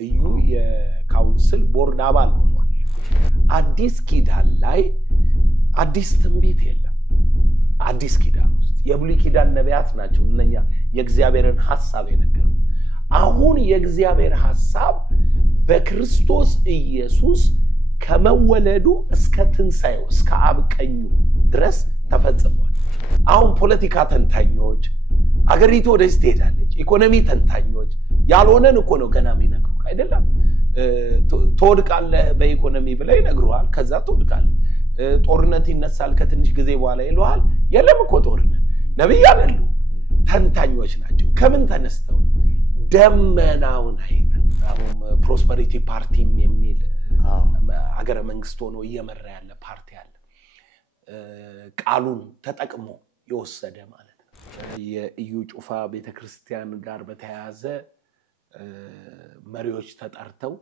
እዩ የካውንስል ቦርድ አባል ሆኗል አዲስ ኪዳን ላይ አዲስ ትንቢት የለም አዲስ ኪዳን ውስጥ የብሉይ ኪዳን ነቢያት ናቸው እነኛ የእግዚአብሔርን ሐሳብ የነገሩ አሁን የእግዚአብሔር ሐሳብ በክርስቶስ ኢየሱስ ከመወለዱ እስከ ትንሣኤው እስከ አብቀኙ ድረስ ተፈጽሟል አሁን ፖለቲካ ተንታኞች አገሪቱ ወደዚህ ትሄዳለች ኢኮኖሚ ተንታኞች ያልሆነን እኮ ነው ገና የሚነግሩ አይደለም ተወድቃለህ በኢኮኖሚ ብለው ይነግሩሃል ከዛ ተወድቃለህ ጦርነት ይነሳል ከትንሽ ጊዜ በኋላ ይሏል የለም እኮ ጦርነት ነብይ አይደሉ ተንታኞች ናቸው ከምን ተነስተው ደመናውን አይተው አሁን ፕሮስፐሪቲ ፓርቲም የሚል አገረ መንግስት ሆኖ እየመራ ያለ ፓርቲ አለ ቃሉን ተጠቅሞ ይወሰደ ማለት ነው የኢዩ ጩፋ ቤተክርስቲያን ጋር በተያያዘ መሪዎች ተጣርተው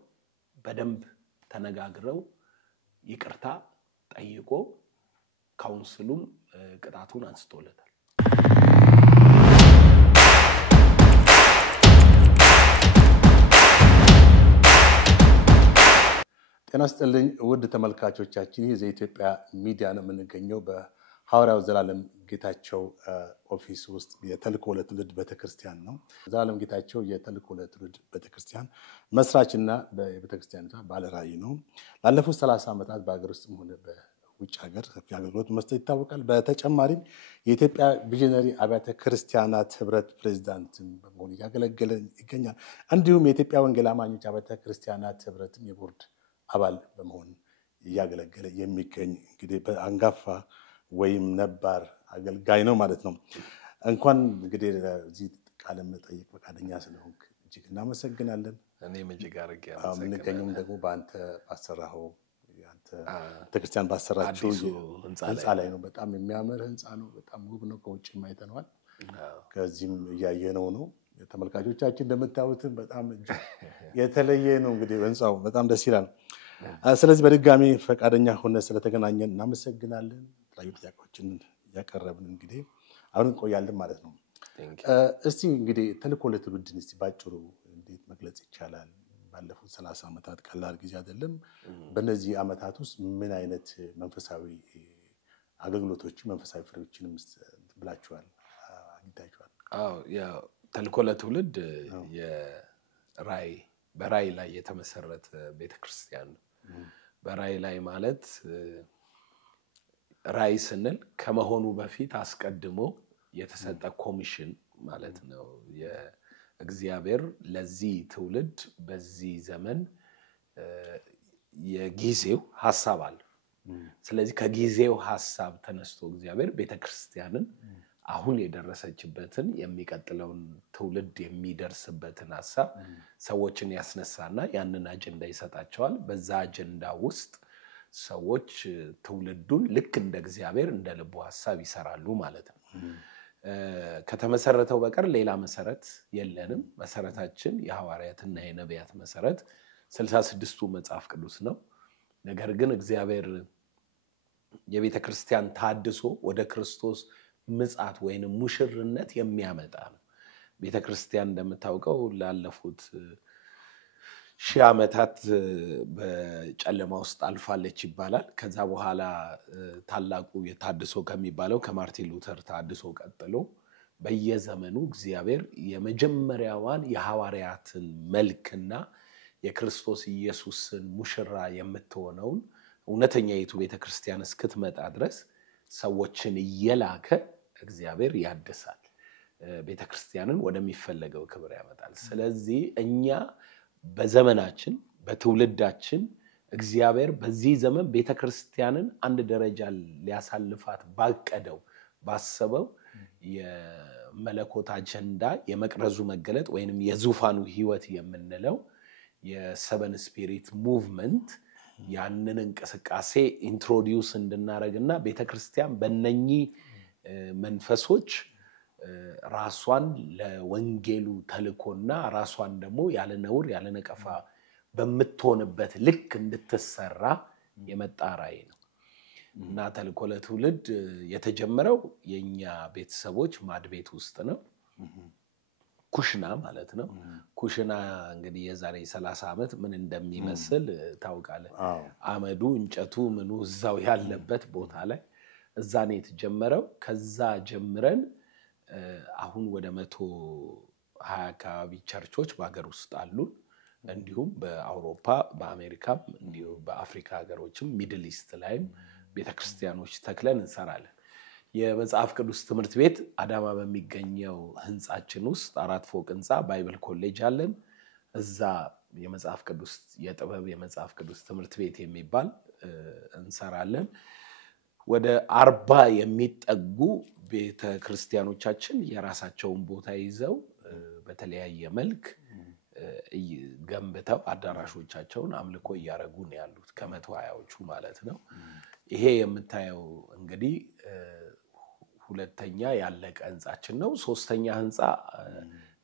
በደንብ ተነጋግረው ይቅርታ ጠይቆ ካውንስሉም ቅጣቱን አንስቶለታል ጤና ይስጥልኝ ውድ ተመልካቾቻችን የኢትዮጵያ ሚዲያ ነው የምንገኘው በሐዋርያው ዘላለም ጌታቸው ኦፊስ ውስጥ የተልእኮ ለትውልድ ቤተክርስቲያን ነው ዘላለም ጌታቸው የተልእኮ ለትውልድ ቤተክርስቲያን መስራችና በቤተክርስቲያኗ ባለራዕይ ነው ላለፉት 30 ዓመታት በአገር ውስጥም ሆነ በውጭ ሀገር ሰፊ አገልግሎት መስጠት ይታወቃል በተጨማሪም የኢትዮጵያ ቪዥነሪ አብያተ ክርስቲያናት ህብረት ፕሬዝዳንትን በመሆን ያገለገለ ይገኛል እንዲሁም የኢትዮጵያ ወንጌል አማኞች አብያተ ክርስቲያናት ህብረትም የቦርድ አባል በመሆን ያገለገለ የሚገኝ እንግዲህ በአንጋፋ ወይም ነባር አገልጋይ ነው ማለት ነው እንኳን እንግዲህ እዚህ ቃለ መጠይቅ ፈቃደኛ ስለሆንክ እጅግ እናመሰግናለን እኔም እጅግ አድርጌ አመሰግናለሁ ምንገኘውም ደግሞ በአንተ ባሰራኸው ያንተ ቤተክርስቲያን ባሰራችው ህንጻ ላይ ነው በጣም የሚያምር ህንጻ ነው በጣም ውብ ነው ከውጭ ማይተነዋል ከዚህም ያየነው ነው ተመልካቾቻችን እንደምታዩት በጣም የተለየ ነው እንግዲህ ህንጻው በጣም ደስ ይላል ስለዚህ በድጋሚ ፈቃደኛ ሆነ ስለተገናኘን እናመሰግናለን ታዩ ጥያቄዎችን ያቀረብን እንግዲህ አሁን ቆያለን ማለት ነው እስቲ እንግዲህ ተልእኮ ለትውልድን እስቲ ባጭሩ እንዴት መግለጽ ይቻላል ባለፉት 30 ዓመታት ቀላል ጊዜ አይደለም በእነዚህ ዓመታት ውስጥ ምን አይነት መንፈሳዊ አገልግሎቶች መንፈሳዊ ፍሬዎችንም ብላችኋል አግኝታችኋል አዎ ያ ተልእኮ ለትውልድ የራዕይ በራዕይ ላይ የተመሰረተ ቤተክርስቲያን ነው በራዕይ ላይ ማለት ራዕይ ስንል ከመሆኑ በፊት አስቀድሞ የተሰጠ ኮሚሽን ማለት ነው የእግዚአብሔር ለዚህ ትውልድ በዚህ ዘመን የጊዜው ሐሳብ አለ ስለዚህ ከጊዜው ሐሳብ ተነስቶ እግዚአብሔር ቤተክርስቲያንን አሁን የደረሰችበትን የሚቀጥለውን ትውልድ የሚደርስበትን ሐሳብ ሰዎችን ያስነሳና ያንን አጀንዳ ይሰጣቸዋል በዛ አጀንዳ ውስጥ ሰዎች ትውልዱን ልክ እንደ እግዚአብሔር እንደ ልቡ ሐሳብ ይሰራሉ ማለት ነው ከተመሰረተው በቀር ሌላ መሰረት የለንም መሰረታችን የሐዋርያትና የነቢያት መሰረት 66ቱ መጽሐፍ ቅዱስ ነው ነገር ግን እግዚአብሔር የቤተክርስቲያን ታድሶ ወደ ክርስቶስ ምጽአት ወይንም ሙሽርነት የሚያመጣ ነው ቤተክርስቲያን እንደምታውቀው ላለፉት ሺህ ዓመታት በጨለማ ውስጥ አልፋለች ይባላል ከዛ በኋላ ታላቁ የታድሶ ከሚባለው ከማርቲን ሉተር ታድሶ ቀጥሎ በየዘመኑ እግዚአብሔር የመጀመሪያዋን የሐዋርያትን መልክና የክርስቶስ ኢየሱስን ሙሽራ የምትሆነውን እውነተኛይቱ ቤተክርስቲያን እስክትመጣ ድረስ ሰዎችን እየላከ እግዚአብሔር ያድሳል ቤተክርስቲያንን ወደሚፈለገው ክብር ያመጣል ስለዚህ እኛ በዘመናችን በትውልዳችን እግዚአብሔር በዚህ ዘመን ቤተክርስቲያንን አንድ ደረጃ ሊያሳልፋት ባቀደው ባሰበው የመለኮት አጀንዳ የመቅረዙ መገለጥ ወይንም የዙፋኑ ህይወት የምንለው የሰቨን ስፒሪት ሙቭመንት ያንን እንቅስቃሴ ኢንትሮዲዩስ እንድናረግና ቤተክርስቲያን በእነኚህ መንፈሶች ራሷን ለወንጌሉ ተልኮና ራሷን ደግሞ ያለ ነውር ያለ ነቀፋ በመትሆንበት ልክ እንድትሰራ የመጣ ራዕይ ነው እና ተልእኮ ለትውልድ የተጀመረው የኛ ቤተሰቦች ማድቤት ውስጥ ነው ኩሽና ማለት ነው ኩሽና እንግዲህ የዛሬ 30 ዓመት ምን እንደሚመስል ታውቃለህ አመዱ እንጨቱ ምኑ እዛው ያለበት ቦታ ላይ እዛ ነው የተጀመረው ከዛ ጀምረን አሁን ወደ 120 አካባቢ ቸርቾች በአገር ውስጥ አሉ እንዲሁም በአውሮፓ በአሜሪካም እንዲሁ በአፍሪካ ሀገሮችም ሚድል ኢስት ላይም ቤተክርስቲያኖች ተክለን እንሰራለን የመጽሐፍ ቅዱስ ትምህርት ቤት አዳማ በሚገኘው ህንጻችን ውስጥ 4 ፎቅ ህንጻ ባይብል ኮሌጅ አለን እዛ የመጽሐፍ ቅዱስ የጥበብ የመጽሐፍ ቅዱስ ትምህርት ቤት የሚባል እንሰራለን ወደ 40 የሚጠጉ ቤተክርስቲያኖቻችን የራሳቸውን ቦታ ይዘው በተለያየ መልክ ገንብተው አዳራሾቻቸውን አምልኮ ያረጉ ነው ያሉት ከ120ዎቹ ማለት ነው ይሄ የምታየው እንግዲህ ሁለተኛ ያለቀ ህንጻችን ነው ሶስተኛ ህንጻ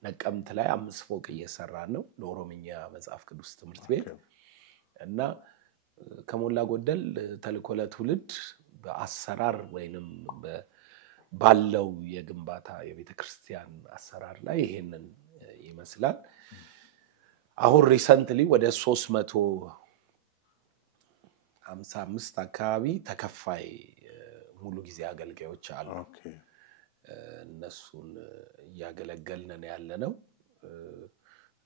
ነቀምት ላይ 5 ፎቅ እየሰራን ነው ለኦሮምኛ መጽሐፍ ቅዱስ ትምህርት ቤት እና ከሞላ ጎደል ተልኮ ለትውልድ በአሰራር ወይንም ባለው የግንባታ የቤተክርስቲያን አሰራር ላይ ይሄንን ይመስላል አሁን ሪሰንትሊ ወደ 355 አካባቢ ተከፋይ ሙሉ ጊዜ አገልጋዮች አሉ እነሱን ያገለገልን ያለነው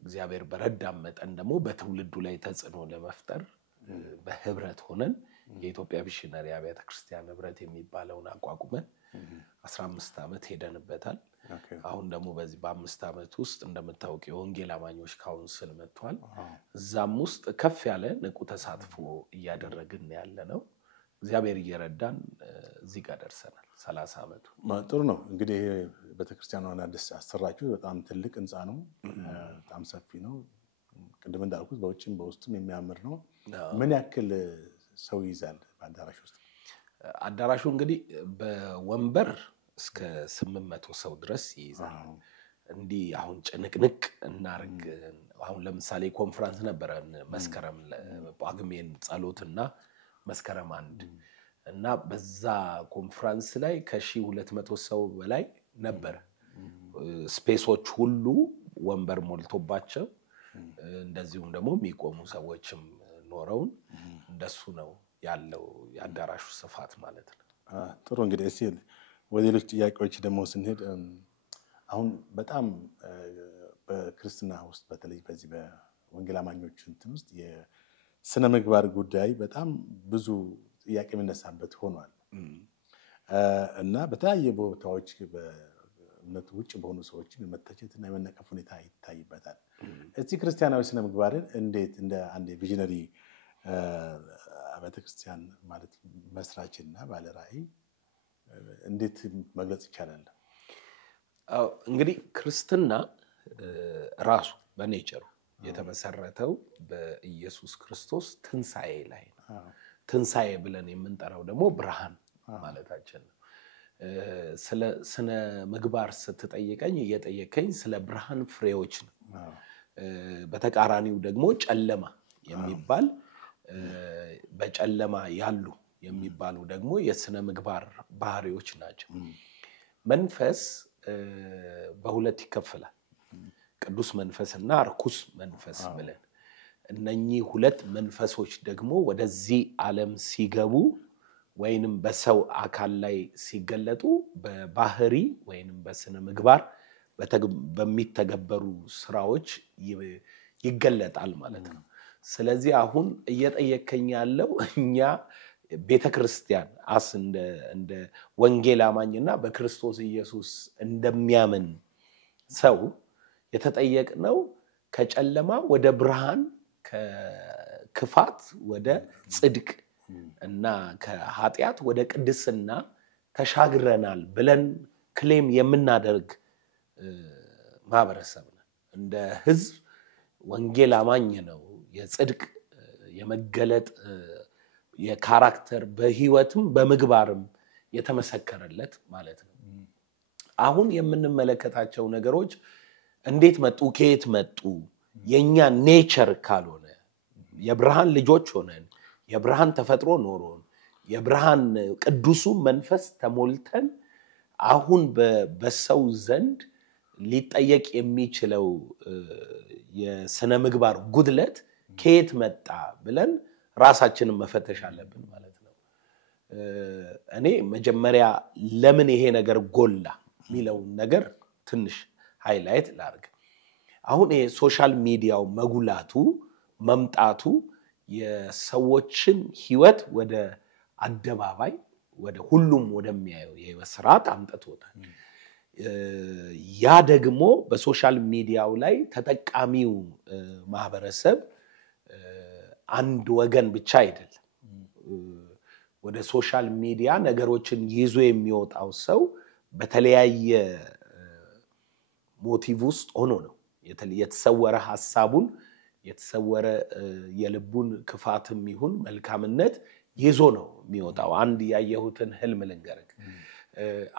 እግዚአብሔር በረዳም መጠን ደግሞ በትውልዱ ላይ ተጽዕኖ ለመፍጠር በህብረት ሆነን የኢትዮጵያ ሚሽነሪ አብያተ ክርስቲያን ህብረት የሚባለውን አቋቁመን 15 ዓመት ሄደንበታል አሁን ደግሞ በዚህ በ5 ዓመት ውስጥ እንደምታውቁ የወንጌል አማኞች ካውንስል መጥቷል እዛም ውስጥ ከፍ ያለ ንቁ ተሳትፎ እያደረግን ያለነው እግዚአብሔር እየረዳን እዚህ ጋር ደርሰናል 30 ዓመቱ ጥሩ ነው እንግዲህ ቤተክርስቲያኗን አዲስ አሰራችሁ በጣም ትልቅ ህንጻ ነው በጣም ሰፊ ነው ቅድም እንዳልኩት በውጭም በውስጥም የሚያምር ነው ምን ያክል ሰው ይዛል በአዳራሽ ውስጥ አዳራሹ እንግዲህ በወንበር እስከ 800 ሰው ድረስ ይይዛል እንዲ አሁን ጭንቅንቅ እናርግ አሁን ለምሳሌ ኮንፈረንስ ነበረን መስከረም ጳጉሜን ጸሎትና መስከረም 1 እና በዛ ኮንፈረንስ ላይ ከ1200 ሰው በላይ ነበር ስፔሶች ሁሉ ወንበር ሞልቶባቸው እንደዚሁም ደግሞ የሚቆሙ ሰዎችም ኖረውን እንደሱ ነው ያለው ያዳራሹ ስፋት ማለት ነው ጥሩ እንግዲህ እሺ ወዴሎች ጥያቄዎች ደግሞ ስንሄድ አሁን በጣም በክርስትና ውስጥ በተለይ በዚህ በወንጌል አማኞች እንትን ውስጥ የስነ ምግባር ጉዳይ በጣም ብዙ ጥያቄ መነሳበት ሆኗል እና በተለያየ ቦታዎች በእምነቱ ውጭ በሆኑ ሰዎች መተቸትና የመነቀፍ ሁኔታ ይታይበታል እዚህ ክርስቲያናዊ ስነ ምግባርን እንዴት እንደ አንድ ቪዥነሪ ቤተክርስቲያን ማለት መስራችና ባለ ራዕይ እንዴት መግለጽ ይቻላል እንግዲህ ክርስትና ራሱ በኔቸሩ የተመሰረተው በኢየሱስ ክርስቶስ ትንሳኤ ላይ ነው ትንሳኤ ብለን የምንጠራው ደግሞ ብርሃን ማለታችን ነው ስለ ስነ ምግባር ስትጠይቀኝ እየጠየቀኝ ስለ ብርሃን ፍሬዎች ነው በተቃራኒው ደግሞ ጨለማ የሚባል በጨለማ ያሉ የሚባሉ ደግሞ የስነ ምግባር ባህሪዎች ናቸው መንፈስ በሁለት ይከፈላል ቅዱስ መንፈስና ርኩስ መንፈስ ብለን እነኚህ ሁለት መንፈሶች ደግሞ ወደዚህ ዓለም ሲገቡ ወይንም በሰው አካል ላይ ሲገለጡ በባህሪ ወይንም በስነ ምግባር በሚተገበሩ ስራዎች ይገለጣል ማለት ነው ስለዚህ አሁን እየጠየከኝ ያለው እኛ ቤተክርስቲያን እንደ ወንጌል አማኝና በክርስቶስ ኢየሱስ እንደሚያምን ሰው የተጠየቅነው ከጨለማ ወደ ብርሃን ከክፋት ወደ ጽድቅ እና ከኃጢያት ወደ ቅድስና ተሻግረናል ብለን ክሌም የምናደርግ ማህበረሰብ ነው እንደ ህዝብ ወንጌል አማኝ ነው የጽድቅ የመገለጥ የካራክተር በህይወትም በመግባርም የተመሰከረለት ማለት ነው አሁን የምንመለከታቸው ነገሮች እንዴት መጡ ከየት መጡ የኛ ኔቸር ካልሆነ የብርሃን ልጆች ሆነን የብርሃን ተፈጥሮ ኖሮን የብርሃን ቅዱሱ መንፈስ ተሞልተን አሁን በሰው ዘንድ ሊጠየቅ የሚችለው የስነ ምግባር ጉድለት ከየት መጣ ብለን ራሳችንን መፈተሽ አለብን ማለት ነው። እኔ መጀመሪያ ለምን ይሄ ነገር ጎላ ሚለው ነገር ትንሽ ሃይላይት ላርግ። አሁን ይሄ ሶሻል ሚዲያው መጉላቱ መምጣቱ የሰዎችን ህይወት ወደ አደባባይ ወደ ሁሉም ወደሚያየው የህይወት ስርዓት አምጥቶታል። ያ ደግሞ በሶሻል ሚዲያው ላይ ተጠቃሚው ማህበረሰብ አንድ ወገን ብቻ አይደለም። ወደ ሶሻል ሚዲያ ነገሮችን ይዞ የሚወጣው ሰው በተለያየ ሞቲቭ ውስጥ ሆኖ ነው የተሰወረ ሐሳቡን የተሰወረ የልቡን ክፋትም ይሁን መልካምነት ይዞ ነው የሚወጣው። አንድ ያየሁትን ህልም ልንገርክ።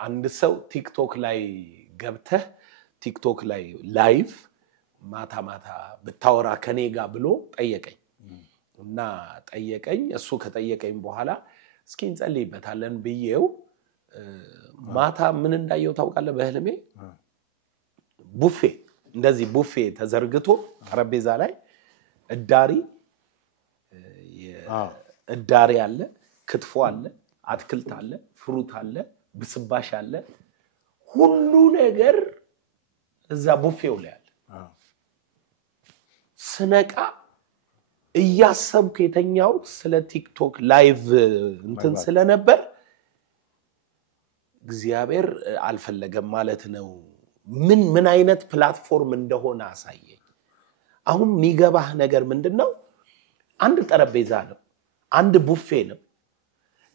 አንድ ሰው ቲክቶክ ላይ ገብተህ ቲክቶክ ላይ ላይቭ ማታ ማታ ብታወራ ከኔ ጋር ብሎ ጠየቀኝ እና ጠየቀኝ። እሱ ከጠየቀኝ በኋላ እስኪ እንጸልይበታለን ብዬው ማታ ምን እንዳየው ታውቃለህ? በህልሜ ቡፌ እንደዚህ ቡፌ ተዘርግቶ ጠረጴዛ ላይ እዳሪ አለ፣ ክትፎ አለ፣ አትክልት አለ፣ ፍሩት አለ፣ ብስባሽ አለ፣ ሁሉ ነገር እዛ ቡፌው ላይ አለ። ስነቃ እያሰብኩ የተኛው ስለ ቲክቶክ ላይቭ እንትን ስለነበር እግዚአብሔር አልፈለገም ማለት ነው። ምን አይነት ፕላትፎርም እንደሆነ አሳየኝ። አሁን የሚገባህ ነገር ምንድነው? አንድ ጠረጴዛ ነው፣ አንድ ቡፌ ነው።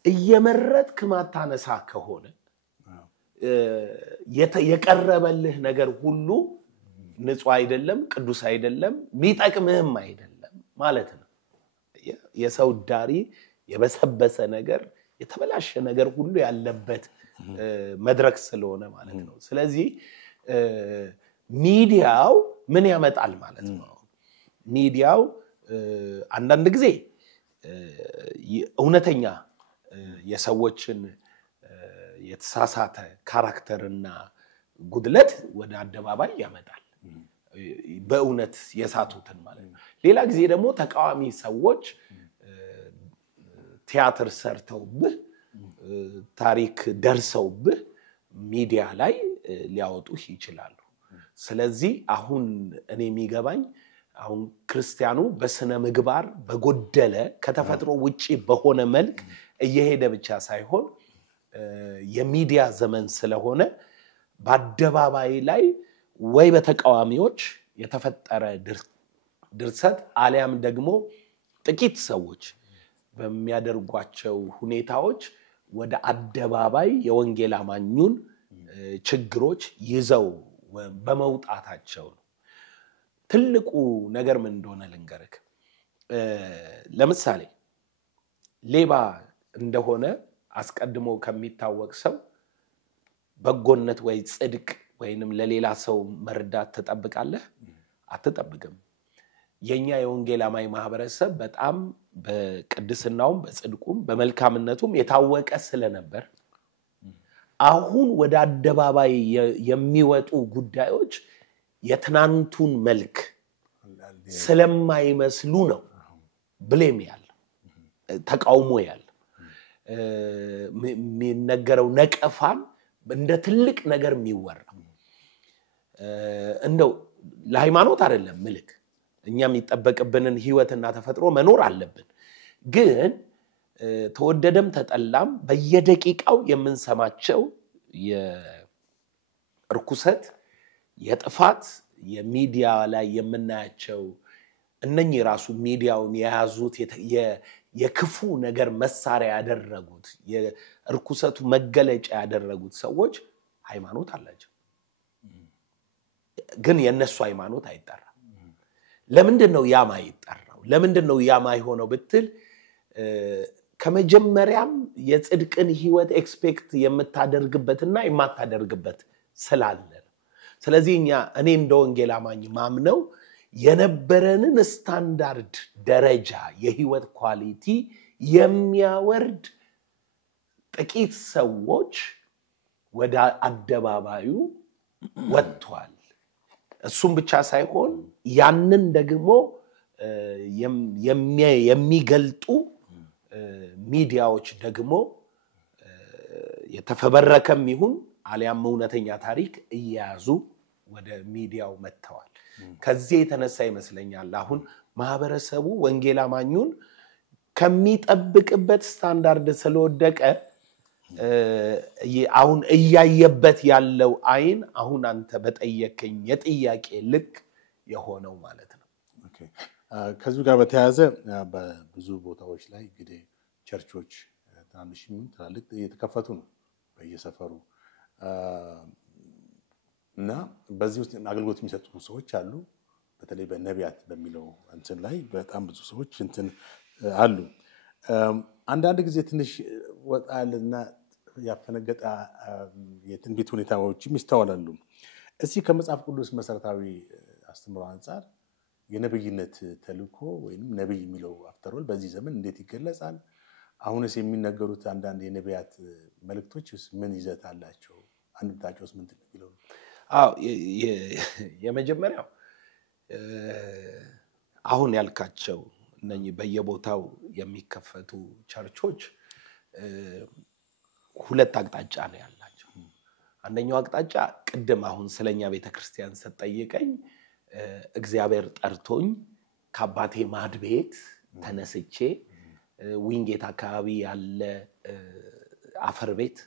እየመረጥክ ማታነሳ ከሆነ የቀረበልህ ነገር ሁሉ ንጹህ አይደለም፣ ቅዱስ አይደለም፣ ሚጠቅምህም አይደለም ማለት ነው። የሰው ዳሪ የበሰበሰ ነገር የተበላሸ ነገር ሁሉ ያለበት መድረክ ስለሆነ ማለት ነው። ስለዚህ ሚዲያው ምን ያመጣል ማለት ነው? ሚዲያው አንዳንድ ጊዜ እውነተኛ የሰዎችን የተሳሳተ ካራክተርና ጉድለት ወደ አደባባይ ያመጣል። በእውነት የሳቱትን ማለት ነው። ሌላ ጊዜ ደግሞ ተቃዋሚ ሰዎች ቲያትር ሰርተውብህ ታሪክ ደርሰውብህ ሚዲያ ላይ ሊያወጡህ ይችላሉ። ስለዚህ አሁን እኔ የሚገባኝ አሁን ክርስቲያኑ በስነ ምግባር በጎደለ ከተፈጥሮ ውጪ በሆነ መልክ እየሄደ ብቻ ሳይሆን የሚዲያ ዘመን ስለሆነ በአደባባይ ላይ ወይ በተቃዋሚዎች የተፈጠረ ድርሰት አሊያም ደግሞ ጥቂት ሰዎች በሚያደርጓቸው ሁኔታዎች ወደ አደባባይ የወንጌል አማኙን ችግሮች ይዘው በመውጣታቸው ነው። ትልቁ ነገር ምን እንደሆነ ልንገርክ። ለምሳሌ ሌባ እንደሆነ አስቀድሞ ከሚታወቅ ሰው በጎነት ወይ ጽድቅ ወይንም ለሌላ ሰው መርዳት ተጠብቃለህ? አትጠብቅም። የኛ የወንጌል አማኝ ማህበረሰብ በጣም በቅድስናውም በጽድቁም በመልካምነቱም የታወቀ ስለነበር አሁን ወደ አደባባይ የሚወጡ ጉዳዮች የትናንቱን መልክ ስለማይመስሉ ነው ብሌም ያለው ተቃውሞ ያለው የሚነገረው ነቀፋን እንደ ትልቅ ነገር የሚወራ እንደው ለሃይማኖት አይደለም ምልክ እኛ የሚጠበቅብንን ህይወትና ተፈጥሮ መኖር አለብን። ግን ተወደደም ተጠላም በየደቂቃው የምንሰማቸው የርኩሰት የጥፋት የሚዲያ ላይ የምናያቸው እነኚህ ራሱ ሚዲያውን የያዙት የክፉ ነገር መሳሪያ ያደረጉት የርኩሰቱ መገለጫ ያደረጉት ሰዎች ሃይማኖት አላቸው። ግን የነሱ ሃይማኖት አይጠራም። ለምንድነው ያማ ይጠራው? ለምንድነው ያማ ይሆነው ብትል ከመጀመሪያም የጽድቅን ህይወት ኤክስፔክት የምታደርግበትና የማታደርግበት ስላለ። ስለዚህ እኔ እንደ ወንጌል አማኝ ማምነው የነበረንን ስታንዳርድ ደረጃ የህይወት ኳሊቲ የሚያወርድ ጥቂት ሰዎች ወደ አደባባዩ ወጥቷል እሱም ብቻ ሳይሆን ያንን ደግሞ የሚገልጡ ሚዲያዎች ደግሞ የተፈበረከም ይሁን አሊያም እውነተኛ ታሪክ እያያዙ ወደ ሚዲያው መጥተዋል። ከዚህ የተነሳ ይመስለኛል አሁን ማህበረሰቡ ወንጌል አማኙን ከሚጠብቅበት ስታንዳርድ ስለወደቀ አሁን እያየበት ያለው አይን አሁን አንተ በጠየከኝ የጥያቄ ልክ የሆነው ማለት ነው። ኦኬ ከዚህ ጋር በተያያዘ በብዙ ቦታዎች ላይ እንግዲህ ቸርቾች ትናንሽም ትላልቅ እየተከፈቱ ነው በየሰፈሩ እና በዚህ ውስጥ አገልግሎት የሚሰጡ ሰዎች አሉ። በተለይ በነቢያት በሚለው እንትን ላይ በጣም ብዙ ሰዎች እንትን አሉ። አንዳንድ ጊዜ ትንሽ ወጣልና ያፈነገጠ የትንቢት ሁኔታዎችም ይስተዋላሉ። እስኪ ከመጽሐፍ ቅዱስ መሰረታዊ አስተምሮ አንፃር የነብይነት ተልእኮ ወይም ነብይ የሚለው አፍተሮል በዚህ ዘመን እንዴት ይገለጻል? አሁንስ የሚነገሩት አንዳንድ የነቢያት መልእክቶችስ ምን ይዘት አላቸው? አንድምታቸውስ ምንድን ነው የሚለው? አዎ የመጀመሪያው አሁን ያልካቸው እነኚህ በየቦታው የሚከፈቱ ቸርቾች ሁለት አቅጣጫ ነው ያላቸው። አንደኛው አቅጣጫ ቅድም አሁን ስለኛ ቤተክርስቲያን ሰጠይቀኝ እግዚአብሔር ጠርቶኝ ከአባቴ ማድ ቤት ተነስቼ ዊንጌት አካባቢ ያለ አፈር ቤት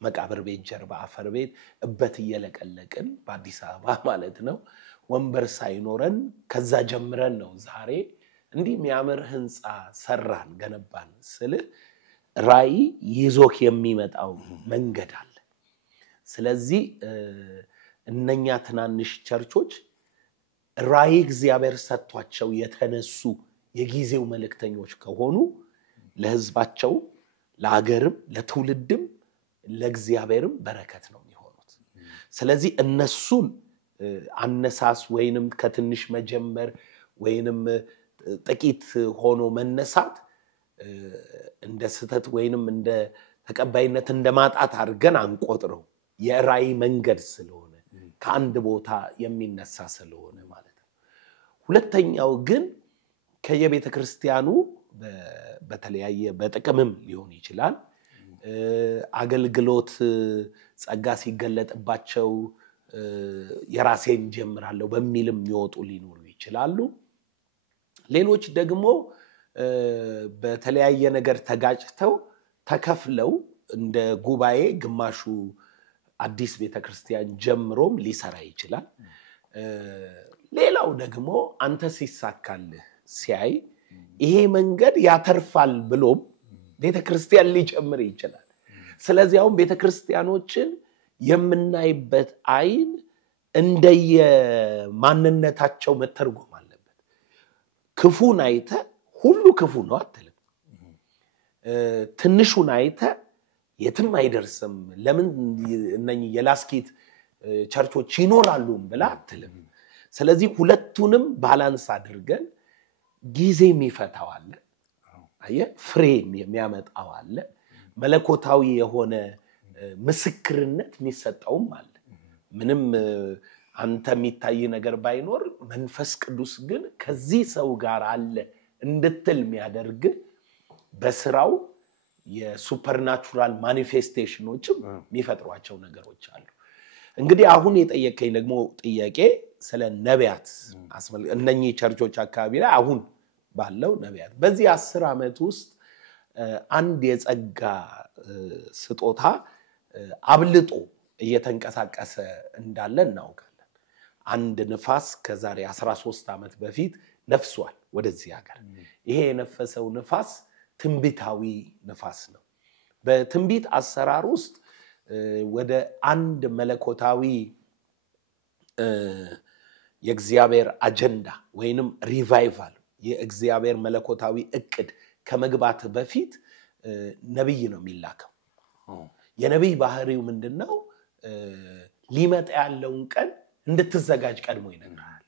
መቃብር ቤት ጀርባ አፈር ቤት እበት እየለቀለቅን በአዲስ አበባ ማለት ነው ወንበር ሳይኖረን ከዛ ጀምረን ነው ዛሬ እንዲህ የሚያምር ህንጻ ሰራን ገነባን ስለ ራይ ይዞክ የሚመጣው መንገድ አለ። ስለዚህ እነኛ ትናንሽ ቸርቾች ራይ እግዚአብሔር ሰጥቷቸው የተነሱ የጊዜው መልእክተኞች ከሆኑ ለህዝባቸው ለሀገርም ለትውልድም ለእግዚአብሔርም በረከት ነው የሚሆኑት። ስለዚህ እነሱን አነሳስ ወይንም ከትንሽ መጀመር ወይንም ጥቂት ሆኖ መነሳት እንደ ስተት ወይንም እንደ ተቀባይነት እንደማጣት አድርገን አንቆጥረው የራይ መንገድ ስለሆነ ከአንድ ቦታ የሚነሳ ስለሆነ ማለት ነው። ሁለተኛው ግን ከየቤተ ክርስቲያኑ በተለያየ በጥቅምም ሊሆን ይችላል አገልግሎት ጸጋ ሲገለጥባቸው የራሴን ጀምራለሁ በሚልም ይወጡ ሊኖሩ ይችላሉ። ሌሎች ደግሞ በተለያየ ነገር ተጋጭተው ተከፍለው እንደ ጉባኤ ግማሹ አዲስ ቤተክርስቲያን ጀምሮም ሊሰራ ይችላል። ሌላው ደግሞ አንተ ሲሳካልህ ሲያይ ይሄ መንገድ ያተርፋል ብሎም ቤተክርስቲያን ሊጨምር ይችላል። ስለዚህ አሁን ቤተክርስቲያኖችን የምናይበት አይን እንደየ ማንነታቸው መተርጎም አለበት። ክፉን አይተ ሁሉ ክፉ ነው አትልም። ትንሹን አይተ የትም አይደርስም ለምን እነኚህ የላስኪት ቸርቾች ይኖራሉ ብላ አትልም። ስለዚህ ሁለቱንም ባላንስ አድርገን ጊዜ የሚፈታው አለ አየ ፍሬም የሚያመጣው አለ መለኮታዊ የሆነ ምስክርነት የሚሰጣውም አለ። ምንም አንተ የሚታይ ነገር ባይኖር መንፈስ ቅዱስ ግን ከዚህ ሰው ጋር አለ እንድትል የሚያደርግ በስራው የሱፐርናቹራል ማኒፌስቴሽኖችም የሚፈጥሯቸው ነገሮች አሉ። እንግዲህ አሁን የጠየቀኝ ደግሞ ጥያቄ ስለ ነቢያት እነኚህ ቸርቾች አካባቢ ላይ አሁን ባለው ነቢያት በዚህ 10 አመት ውስጥ አንድ የጸጋ ስጦታ አብልጦ እየተንቀሳቀሰ እንዳለ እናውቃለን። አንድ ንፋስ ከዛሬ 13 አመት በፊት ነፍሷል ወደዚህ ሀገር። ይሄ የነፈሰው ንፋስ ትንቢታዊ ንፋስ ነው። በትንቢት አሰራር ውስጥ ወደ አንድ መለኮታዊ የእግዚአብሔር አጀንዳ ወይንም ሪቫይቫል የእግዚአብሔር መለኮታዊ እቅድ ከመግባት በፊት ነብይ ነው የሚላከው። የነብይ ባህሪው ምንድነው? ሊመጣ ያለውን ቀን እንድትዘጋጅ ቀድሞ ይነግራል።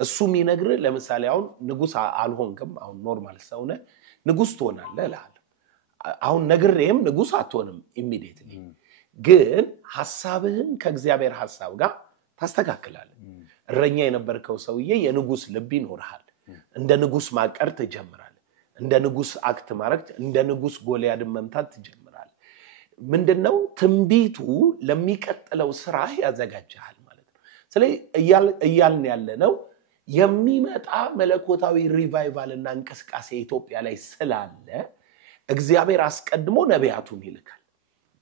እሱ የሚነግር ለምሳሌ አሁን ንጉስ አልሆንክም አሁን ኖርማል ሰው ነህ ንጉስ ትሆናለህ እልሃለሁ። አሁን ነግሬም ንጉስ አትሆንም ኢሚዲየትሊ ግን ሐሳብህን ከእግዚአብሔር ሐሳብ ጋር ታስተካክላለህ። እረኛ የነበርከው ሰውዬ የንጉስ ልብ ይኖርሃል እንደ ንጉስ ማቀር ትጀምራለህ እንደ ንጉስ አክት ማረክ እንደ ንጉስ ጎልያድን መምታት ትጀምራለህ ምንድነው ትንቢቱ ለሚቀጥለው ስራ ያዘጋጃል ማለት ነው ስለዚህ እያልን ያለነው የሚመጣ መለኮታዊ ሪቫይቫል እና እንቅስቃሴ ኢትዮጵያ ላይ ስላለ እግዚአብሔር አስቀድሞ ነቢያቱን ይልካል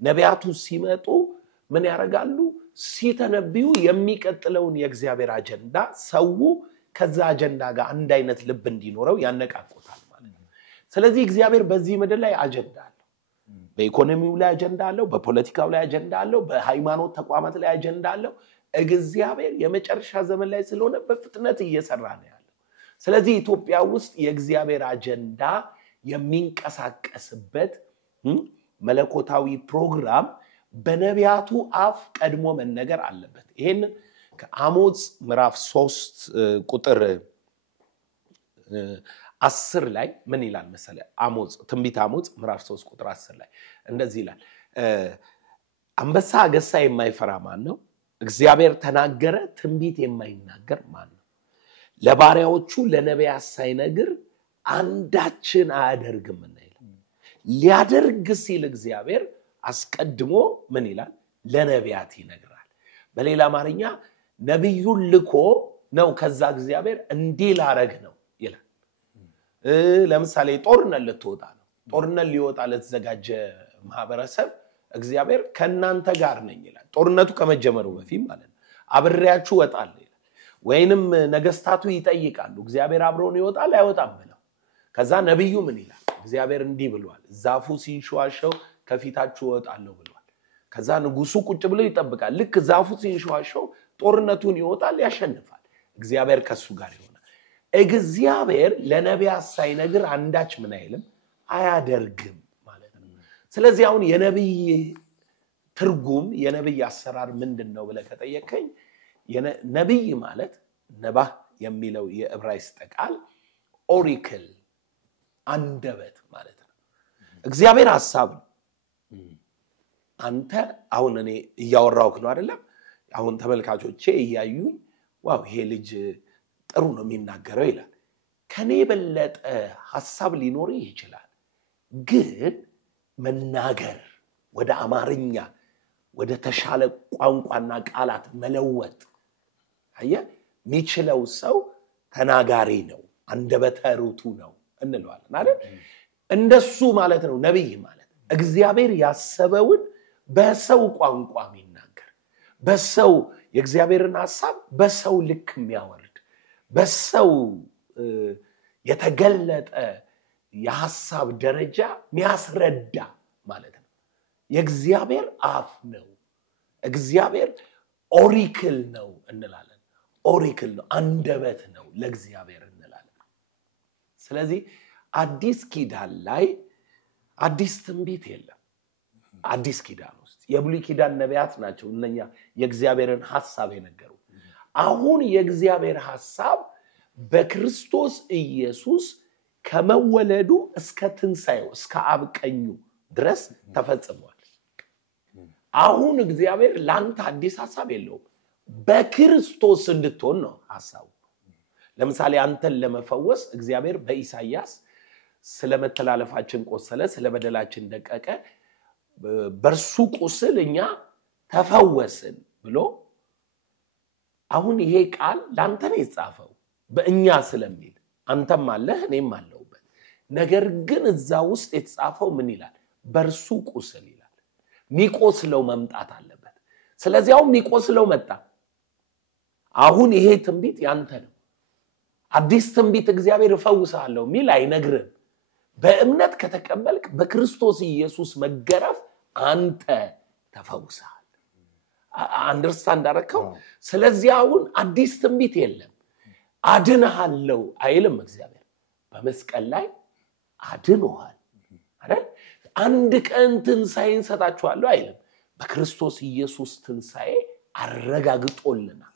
ነቢያቱ ሲመጡ ምን ያደርጋሉ ሲተነብዩ የሚቀጥለውን የእግዚአብሔር አጀንዳ ሰው ከዛ አጀንዳ ጋር አንድ አይነት ልብ እንዲኖረው ያነቃቆታል ማለት ነው ስለዚህ እግዚአብሔር በዚህ ምድር ላይ አጀንዳ አለው በኢኮኖሚው ላይ አጀንዳ አለው በፖለቲካው ላይ አጀንዳ አለው በሃይማኖት ተቋማት ላይ አጀንዳ አለው እግዚአብሔር የመጨረሻ ዘመን ላይ ስለሆነ በፍጥነት እየሰራ ነው ያለው ስለዚህ ኢትዮጵያ ውስጥ የእግዚአብሔር አጀንዳ የሚንቀሳቀስበት መለኮታዊ ፕሮግራም በነቢያቱ አፍ ቀድሞ መነገር አለበት ይሄን ከአሞጽ ምዕራፍ 3 ቁጥር 10 ላይ ምን ይላል መሰለ አሞጽ ትንቢተ አሞጽ ምዕራፍ 3 ቁጥር 10 ላይ እንደዚህ ይላል አንበሳ ገሳ የማይፈራ ማን ነው እግዚአብሔር ተናገረ ትንቢት የማይናገር ማን ነው ለባሪያዎቹ ለነቢያት ሳይነግር አንዳችን አያደርግም እና ይላል ሊያደርግ ሲል እግዚአብሔር አስቀድሞ ምን ይላል ለነቢያት ይነግራል በሌላ አማርኛ ነብዩን ልኮ ነው ከዛ እግዚአብሔር እንዲህ ላረግ ነው ይላል ለምሳሌ ጦርነት ልትወጣ ነው ጦርነት ሊወጣ ለተዘጋጀ ማህበረሰብ እግዚአብሔር ከናንተ ጋር ነኝ ይላል ጦርነቱ ከመጀመሩ በፊት ማለት ነው አብሬያችሁ ወጣለሁ ይላል ወይንም ነገስታቱ ይጠይቃሉ እግዚአብሔር አብሮን ይወጣል አይወጣም ብለው ከዛ ነብዩ ምን ይላል እግዚአብሔር እንዲህ ብሏል ዛፉ ሲንሸዋሸው ከፊታችሁ ወጣለሁ ብሏል ከዛ ንጉሱ ቁጭ ብሎ ይጠብቃል ልክ ዛፉ ሲንሸዋሸው ጦርነቱን ይወጣል ያሸንፋል እግዚአብሔር ከሱ ጋር ይሆናል እግዚአብሔር ለነቢያት ሳይነግር አንዳች ምን አይልም አያደርግም ማለት ነው ስለዚህ አሁን የነብይ ትርጉም የነብይ አሰራር ምንድነው ብለ ከጠየቀኝ ነብይ ማለት ነባህ የሚለው የዕብራይስጥ ቃል ኦሪክል አንደበት ማለት ነው እግዚአብሔር ሐሳብ አንተ አሁን እኔ እያወራውክ ነው አይደለም አሁን ተመልካቾቼ እያዩኝ ዋው ይሄ ልጅ ጥሩ ነው የሚናገረው ይላል ከኔ በለጠ ሐሳብ ሊኖር ይችላል ግን መናገር ወደ አማርኛ ወደ ተሻለ ቋንቋና ቃላት መለወጥ አየ ሚችለው ሰው ተናጋሪ ነው አንደበተ ርቱዕ ነው እንለዋለን አይደል እንደሱ ማለት ነው ነብይ ማለት እግዚአብሔር ያሰበውን በሰው ቋንቋ የሚናገር በሰው የእግዚአብሔርን ሐሳብ በሰው ልክ የሚያወርድ በሰው የተገለጠ የሐሳብ ደረጃ የሚያስረዳ ማለት ነው የእግዚአብሔር አፍ ነው እግዚአብሔር ኦሪክል ነው እንላለን ኦሪክል ነው አንደበት ነው ለእግዚአብሔር እንላለን ስለዚህ አዲስ ኪዳን ላይ አዲስ ትንቢት የለም አዲስ ኪዳን ውስጥ የብሉይ ኪዳን ነቢያት ናቸው እነኛ የእግዚአብሔርን ሐሳብ የነገሩ አሁን የእግዚአብሔር ሐሳብ በክርስቶስ ኢየሱስ ከመወለዱ እስከ ትንሣኤው እስከ አብቀኙ ድረስ ተፈጽሟል አሁን እግዚአብሔር ላንተ አዲስ ሐሳብ የለውም በክርስቶስ እንድትሆን ነው ሐሳቡ ለምሳሌ አንተን ለመፈወስ እግዚአብሔር በኢሳይያስ ስለመተላለፋችን ቆሰለ ስለበደላችን ደቀቀ በርሱ ቁስል እኛ ተፈወስን ብሎ አሁን ይሄ ቃል ላንተ ነው የተጻፈው በእኛ ስለሚል አንተም አለህ እኔም አለሁበት ነገር ግን እዛ ውስጥ የተጻፈው ምን ይላል በርሱ ቁስል ይላል ሚቆስለው መምጣት አለበት ስለዚህ አሁን ሚቆስለው መጣ አሁን ይሄ ትንቢት ያንተ ነው አዲስ ትንቢት እግዚአብሔር ፈውሳለሁ ሚል አይነግርም በእምነት ከተቀበልክ በክርስቶስ ኢየሱስ መገረፍ አንተ ተፈውሳል አንደርስታንድ አረከው ስለዚህ አሁን አዲስ ትንቢት የለም አድነሃለሁ አይልም እግዚአብሔር በመስቀል ላይ አድኖሃል አይደል አንድ ቀን ትንሣኤን ሰጣችኋለሁ አይልም በክርስቶስ ኢየሱስ ትንሣኤ አረጋግጦልናል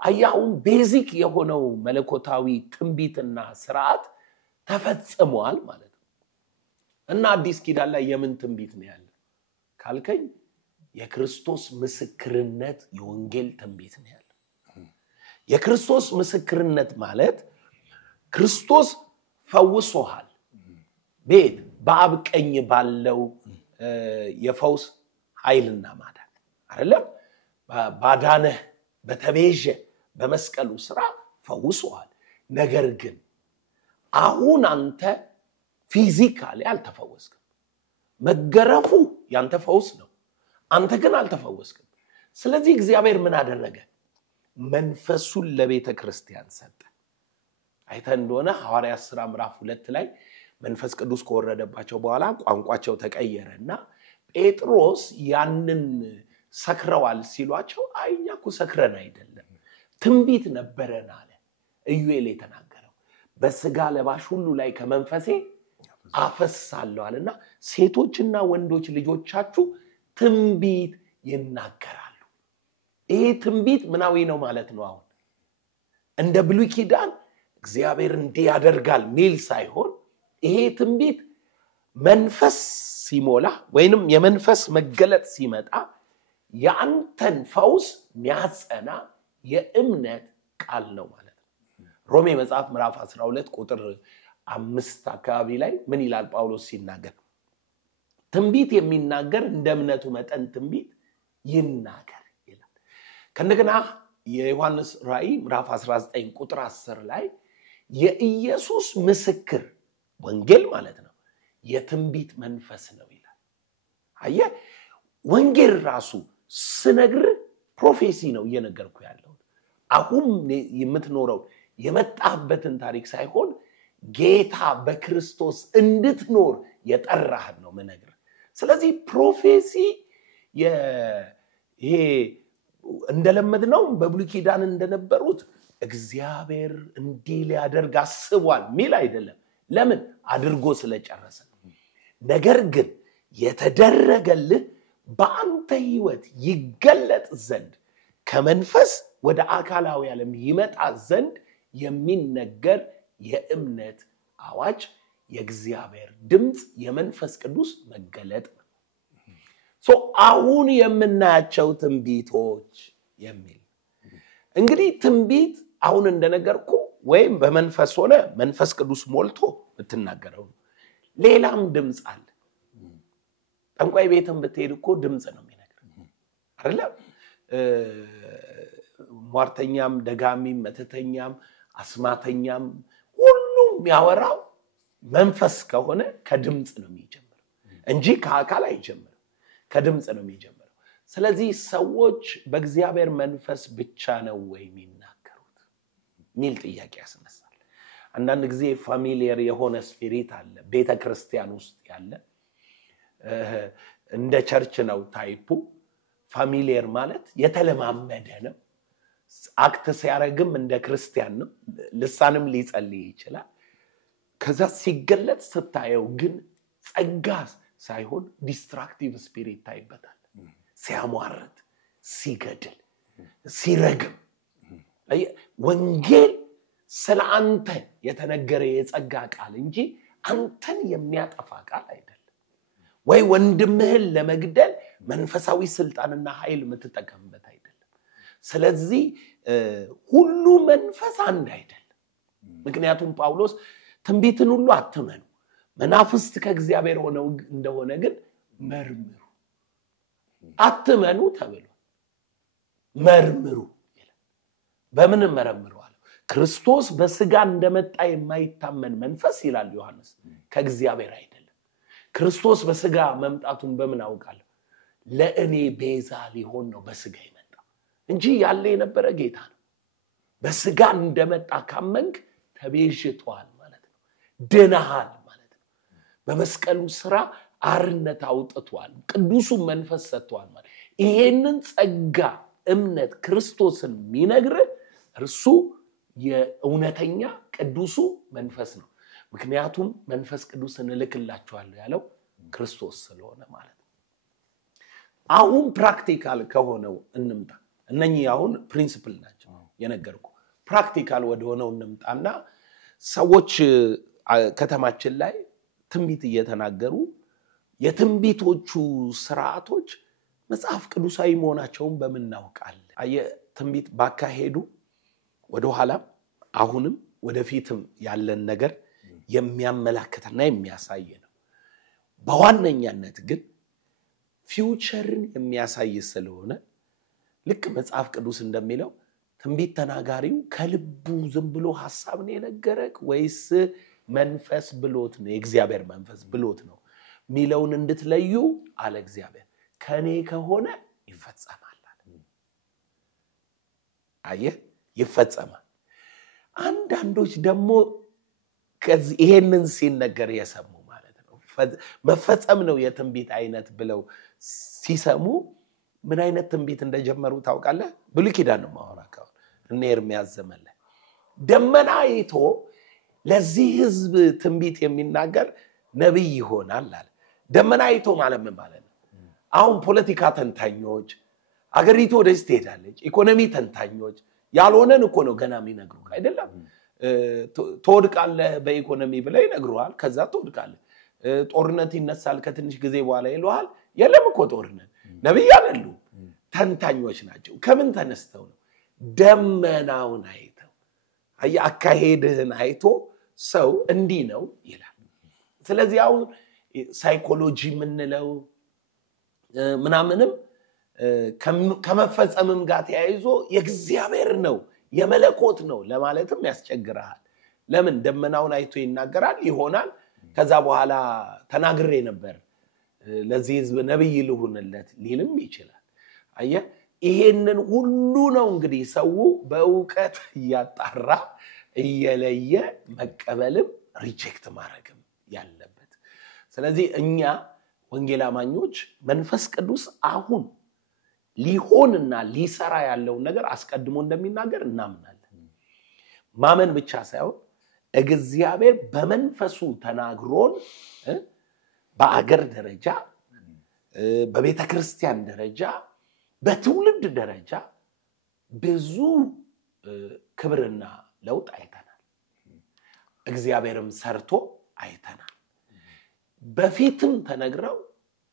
አያውን ቤዚክ የሆነው መለኮታዊ ትንቢትና ሥርዓት ተፈጽሟል ማለት ነው እና አዲስ ኪዳን ላይ የምን ትንቢት ነው ያለው ካልከኝ የክርስቶስ ምስክርነት የወንጌል ትንቢት ነው ያለው የክርስቶስ ምስክርነት ማለት ክርስቶስ ፈውሶሃል ቤት በአብ ቀኝ ባለው የፈውስ ኃይልና ማዳን አይደለም ባዳነህ በተቤዠ በመስቀሉ ስራ ፈውሶሃል ነገር ግን አሁን አንተ ፊዚካሊ አልተፈወስክም መገረፉ ያንተ ፈውስ ነው አንተ ግን አልተፈወስክም ስለዚህ እግዚአብሔር ምን አደረገ መንፈሱን ለቤተ ክርስቲያን ሰጠ አይተህ እንደሆነ ሐዋርያት ሥራ ምዕራፍ 2 ላይ መንፈስ ቅዱስ ከወረደባቸው በኋላ ቋንቋቸው ተቀየረና ጴጥሮስ ያንን ሰክረዋል ሲሏቸው አይኛኩ ሰክረን አይደለም ትንቢት ነበረን አለ ኢዩኤል የተናገረው በስጋ ለባሽ ሁሉ ላይ ከመንፈሴ አፈሳለሁ አለና ሴቶችና ወንዶች ልጆቻችሁ ትንቢት ይናገራሉ ይሄ ትንቢት ምናዊ ነው ማለት ነው አሁን እንደ ብሉይ ኪዳን እግዚአብሔር እንዲህ ያደርጋል ሚል ሳይሆን ይሄ ትንቢት መንፈስ ሲሞላ ወይንም የመንፈስ መገለጥ ሲመጣ ያንተን ፈውስ ሚያጸና የእምነት ቃል ነው ማለት ነው ሮሜ መጽሐፍ ምዕራፍ 12 ቁጥር 5 አካባቢ ላይ ምን ይላል ጳውሎስ ሲናገር ትንቢት የሚናገር እንደ እምነቱ መጠን ትንቢት ይናገር ይላል ከነገና የዮሐንስ ራእይ ምዕራፍ 19 ቁጥር 10 ላይ የኢየሱስ ምስክር ወንጌል ማለት ነው የትንቢት መንፈስ ነው ይላል አየ ወንጌል ራሱ ስነግር ፕሮፌሲ ነው እየነገርኩ ያለው አሁን የምትኖረው የመጣበትን ታሪክ ሳይሆን ጌታ በክርስቶስ እንድትኖር የጠራህ ነው መነገር ስለዚህ ፕሮፌሲ ይሄ እንደለመድነው በብሉይ ኪዳን እንደነበሩት እግዚአብሔር እንዲህ ሊያደርግ አስቧል ሚል አይደለም ለምን አድርጎ ስለጨረሰ ነገር ግን የተደረገልህ በአንተ ህይወት ይገለጥ ዘንድ ከመንፈስ ወደ አካላዊ ዓለም ይመጣ ዘንድ የሚነገር የእምነት አዋጅ የእግዚአብሔር ድምጽ የመንፈስ ቅዱስ መገለጥ ነው አሁን የምናያቸው ትንቢቶች የሚል እንግዲህ ትንቢት አሁን እንደነገርኩ ወይም በመንፈስ ሆነ መንፈስ ቅዱስ ሞልቶ ምትናገረው ሌላም ድምጽ አለ ጠንቋይ ቤትም ብትሄድ እኮ ድምጽ ነው የሚነግር አይደለም ሟርተኛም ደጋሚም መተተኛም አስማተኛም ሁሉም ያወራው መንፈስ ከሆነ ከድምጽ ነው የሚጀምረው እንጂ ከአካል አይጀምርም ከድምጽ ነው የሚጀምረው ስለዚህ ሰዎች በእግዚአብሔር መንፈስ ብቻ ነው ወይ የሚናገሩት ሚል ጥያቄ ያስነሳል አንዳንድ ጊዜ ፋሚሊየር የሆነ ስፒሪት አለ ቤተክርስቲያን ውስጥ ያለ እንደ ቸርች ነው ታይፑ ፋሚሊየር ማለት የተለማመደ ነው አክት ሲያረግም እንደ ክርስቲያን ነው ልሳንም ሊጸልይ ይችላል ከዛ ሲገለጥ ስታየው ግን ጸጋ ሳይሆን ዲስትራክቲቭ ስፒሪት ታይበታል ሲያሟርት ሲገድል ሲረግም ወንጌል ስለአንተ የተነገረ የጸጋ ቃል እንጂ አንተን የሚያጠፋ ቃል አይደለም ወይ ወንድምህን ለመግደል መንፈሳዊ ስልጣንና ኃይል የምትጠቀምበት አይደለም ስለዚህ ሁሉ መንፈስ አንድ አይደለም ምክንያቱም ጳውሎስ ትንቢትን ሁሉ አትመኑ መናፍስት ከእግዚአብሔር ሆነው እንደሆነ ግን መርምሩ አትመኑ ተብሎ መርምሩ ይላል በምን መርምሩ አለ ክርስቶስ በስጋ እንደመጣ የማይታመን መንፈስ ይላል ዮሐንስ ከእግዚአብሔር አይደለም ክርስቶስ በስጋ መምጣቱን በምን አውቃለሁ ለእኔ ቤዛ ሊሆን ነው በስጋ የመጣው እንጂ ያለ የነበረ ጌታ ነው በስጋ እንደመጣ ካመንክ ተቤዥቷል ማለት ነው ድነሃል ማለት ነው በመስቀሉ ስራ አርነት አውጥቷል ቅዱሱ መንፈስ ሰጥቷል ማለት ይሄንን ጸጋ እምነት ክርስቶስን የሚነግር እርሱ የእውነተኛ ቅዱሱ መንፈስ ነው ምክንያቱም መንፈስ ቅዱስን ልክላችኋለሁ ያለው ክርስቶስ ስለሆነ ማለት ነው አሁን ፕራክቲካል ከሆነው እንምጣ እነኚህ አሁን ፕሪንሲፕል ናቸው የነገርኩ ፕራክቲካል ወደ ሆነው እንምጣና ሰዎች ከተማችን ላይ ትንቢት እየተናገሩ የትንቢቶቹ ስርዓቶች መጽሐፍ ቅዱሳዊ መሆናቸውን በመናውቃል አየ ትንቢት ባካሄዱ ወደ ኋላ አሁንም ወደፊትም ያለን ነገር የሚያመላክትና የሚያሳይ ነው በዋነኛነት ግን ፊውቸርን የሚያሳይ ስለሆነ ልክ መጽሐፍ ቅዱስ እንደሚለው ትንቢት ተናጋሪው ከልቡ ዝም ብሎ ሐሳብ ነው የነገረክ ወይስ መንፈስ ብሎት ነው የእግዚአብሔር መንፈስ ብሎት ነው ሚለውን እንድትለዩ አለ እግዚአብሔር ከኔ ከሆነ ይፈጸማል አየ ይፈጸማል አንዳንዶች ደግሞ ከዚህ ይሄንን ሲነገር የሰሙ ማለት ነው መፈጸም ነው የትንቢት አይነት ብለው ሲሰሙ ምን አይነት ትንቢት እንደጀመሩ ታውቃለህ ብሉይ ኪዳን ነው ማወራካው እነ ኤርምያስ ዘመን ላይ ደመና አይቶ ለዚህ ህዝብ ትንቢት የሚናገር ነብይ ይሆናል አለ ደመና አይቶ ማለት ምን ማለት ነው አሁን ፖለቲካ ተንታኞች አገሪቱ ወደዚህ ትሄዳለች ኢኮኖሚ ተንታኞች ያልሆነን እኮ ነው ገና የሚነግሩ አይደለም ተወድቃለህ በኢኮኖሚ ብለው ይነግሩሃል ከዛ ተወድቃለህ ጦርነት ይነሳል ከትንሽ ጊዜ በኋላ ይሏል የለም እኮ ጦርነት ነብይ አይደሉ ተንታኞች ናቸው ከምን ተነስተው ነው ደመናውን አይተው አካሄድህን አይቶ ሰው እንዲህ ነው ይላል ስለዚህ አሁን ሳይኮሎጂ ምንለው ምናምንም ከመፈጸምም ጋር ተያይዞ የእግዚአብሔር ነው የመለኮት ነው ለማለትም ያስቸግራል ለምን ደመናውን አይቶ ይናገራል ይሆናል ከዛ በኋላ ተናግሬ ነበር ለዚህ ህዝብ ነብይ ልሁንለት ሊልም ይችላል አየ ይሄንን ሁሉ ነው እንግዲህ ሰው በእውቀት ያጣራ እየለየ መቀበልም ሪጀክት ማድረግም ያለበት ስለዚህ እኛ ወንጌል አማኞች መንፈስ ቅዱስ አሁን ሊሆንና ሊሰራ ያለው ነገር አስቀድሞ እንደሚናገር እናምናለን ማመን ብቻ ሳይሆን እግዚአብሔር በመንፈሱ ተናግሮን በአገር ደረጃ በቤተክርስቲያን ደረጃ በትውልድ ደረጃ ብዙ ክብርና ለውጥ አይተናል እግዚአብሔርም ሰርቶ አይተናል በፊትም ተነግረው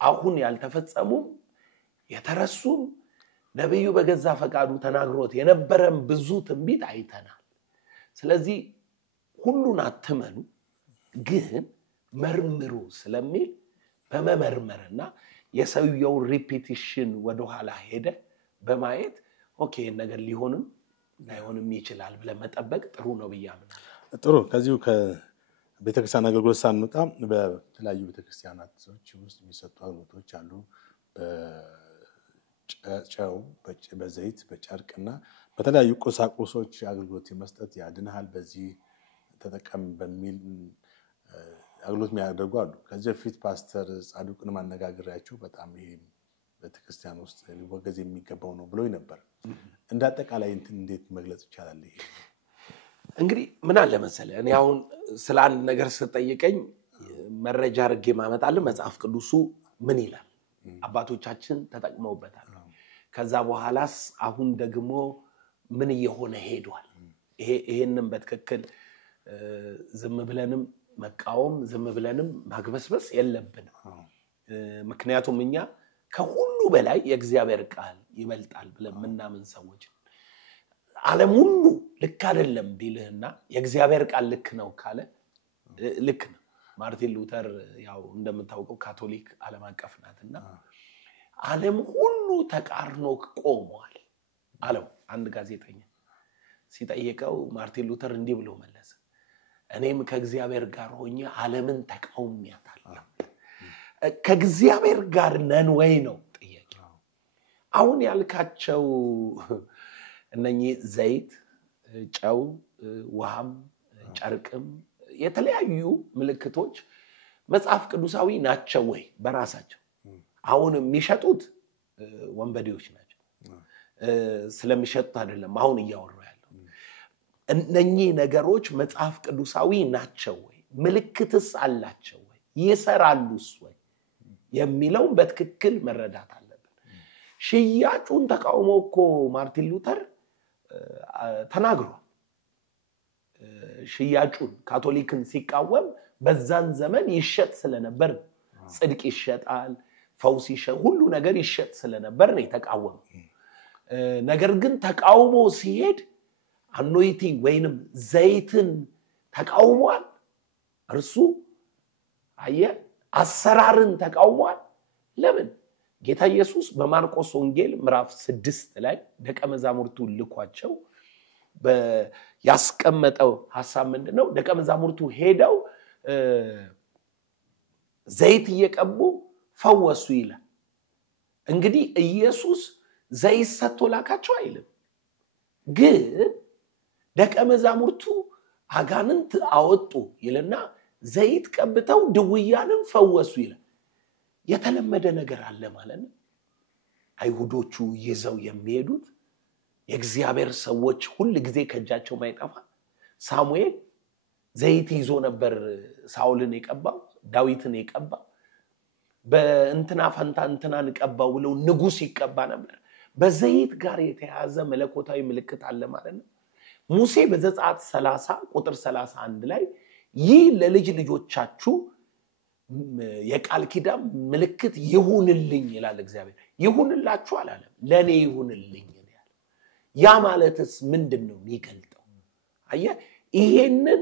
አሁን ያልተፈጸሙ የተረሱ ነብዩ በገዛ ፈቃዱ ተናግሮት የነበረም ብዙ ትንቢት አይተናል ስለዚህ ሁሉን አትመኑ ግን መርምሩ ስለሚል በመመርመርና የሰውየው ሪፒቲሽን ወደ ኋላ ሄደ በማየት ኦኬ ነገር ሊሆንም ላይሆንም ይችላል ብለ መጠበቅ ጥሩ ነው በያምናል ጥሩ ከዚሁ ከቤተክርስቲያን አገልግሎት ሳንወጣ በተለያዩ ቤተክርስቲያናቶች ውስጥ የሚሰጡ አገልግሎቶች አሉ በጨው በዘይት በጨርቅና በተለያዩ ቁሳቁሶች አገልግሎት መስጠት ያድናል በዚህ ተጠቀም በሚል አገልግሎት የሚያደርጉ አሉ ከዚህ በፊት ፓስተር ጻድቁን ማነጋገሪያቸው በጣም ይሄ ቤተክርስቲያን ውስጥ ሊወገዝ የሚገባው ነው ብለው ነበር እንደ አጠቃላይ እንዴት መግለጽ ይቻላል ይሄ እንግዲህ ምን አለ መሰለ እኔ አሁን ስለ አንድ ነገር ስጠይቀኝ መረጃ አድርጌ ማመጣለ መጽሐፍ ቅዱሱ ምን ይላል አባቶቻችን ተጠቅመውበታል ከዛ በኋላስ አሁን ደግሞ ምን እየሆነ ሄዷል ይሄንን በትክክል ዝም ብለንም መቃወም ዝም ብለንም ማግበስበስ የለብንም ምክንያቱም እኛ ከሁሉ በላይ የእግዚአብሔር ቃል ይበልጣል ብለን ምናምን ሰዎች ዓለም ሁሉ ልክ አይደለም ቢልህና የእግዚአብሔር ቃል ልክ ነው ካለ ልክ ነው ማርቲን ሉተር ያው እንደምታውቀው ካቶሊክ ዓለም አቀፍ ናትና ዓለም ሁሉ ተቃርኖ ቆሟል አለው አንድ ጋዜጠኛ ሲጠይቀው ማርቲን ሉተር እንዲህ ብሎ መለሰ እኔም ከእግዚአብሔር ጋር ሆኜ ዓለምን ተቃውሚያታለሁ ከእግዚአብሔር ጋር ነን ወይ ነው ጥያቄው አሁን ያልካቸው እነኚህ ዘይት ጨው ውሃም ጨርቅም የተለያዩ ምልክቶች መጽሐፍ ቅዱሳዊ ናቸው ወይ በራሳቸው አሁን የሚሸጡት ወንበዴዎች ናቸው ስለሚሸጡት አይደለም አሁን እያወራው ያለው እነኚህ ነገሮች መጽሐፍ ቅዱሳዊ ናቸው ወይ ምልክትስ አላቸው ወይ ይሰራሉስ ወይ የሚለው በትክክል መረዳት አለበት ሽያጩን ተቃውሞኮ ማርቲን ሉተር ተናግሯል ሽያጩን ካቶሊክን ሲቃወም በዛን ዘመን ይሸጥ ስለነበር ጽድቅ ይሸጣል ፈውስ ይሸጥ ሁሉ ነገር ይሸጥ ስለነበር ነው የተቃወመው ነገር ግን ተቃውሞ ሲሄድ anointing ወይንም ዘይትን ተቃውሟል እርሱ አየ አሰራርን ተቃውሟል ለምን ጌታ ኢየሱስ በማርቆስ ወንጌል ምዕራፍ 6 ላይ ደቀ መዛሙርቱ ልኳቸው ያስቀመጠው ሐሳብ ምንድነው ደቀ መዛሙርቱ ሄደው ዘይት እየቀቡ ፈወሱ ይላል እንግዲህ ኢየሱስ ዘይት ሰጥቶ ላካቸው አይልም ግን ደቀ መዛሙርቱ አጋንንት አወጡ ይልና ዘይት ቀብተው ድውያንን ፈወሱ ይላል የተለመደ ነገር አለ ማለት ነው አይሁዶቹ ይዘው የሚሄዱት የእግዚአብሔር ሰዎች ሁሉ ጊዜ ከጃቸው ማይጠፋ ሳሙኤል ዘይት ይዞ ነበር ሳኦልን የቀባው ዳዊትን የቀባው በእንትና ፈንታ እንትናን ቀባው ብለው ንጉስ ይቀባ ነበር በዘይት ጋር የተያዘ መለኮታዊ ምልክት አለ ማለት ነው ሙሴ በዘጸአት 30 ቁጥር 31 ላይ ይህ ለልጅ ልጆቻችሁ የቃል ኪዳን ምልክት ይሁንልኝ ይላል እግዚአብሔር ይሁንላችሁ አላለም ለኔ ይሁንልኝ ይላል ያ ማለትስ ምንድነው የሚገልጠው አየ ይሄንን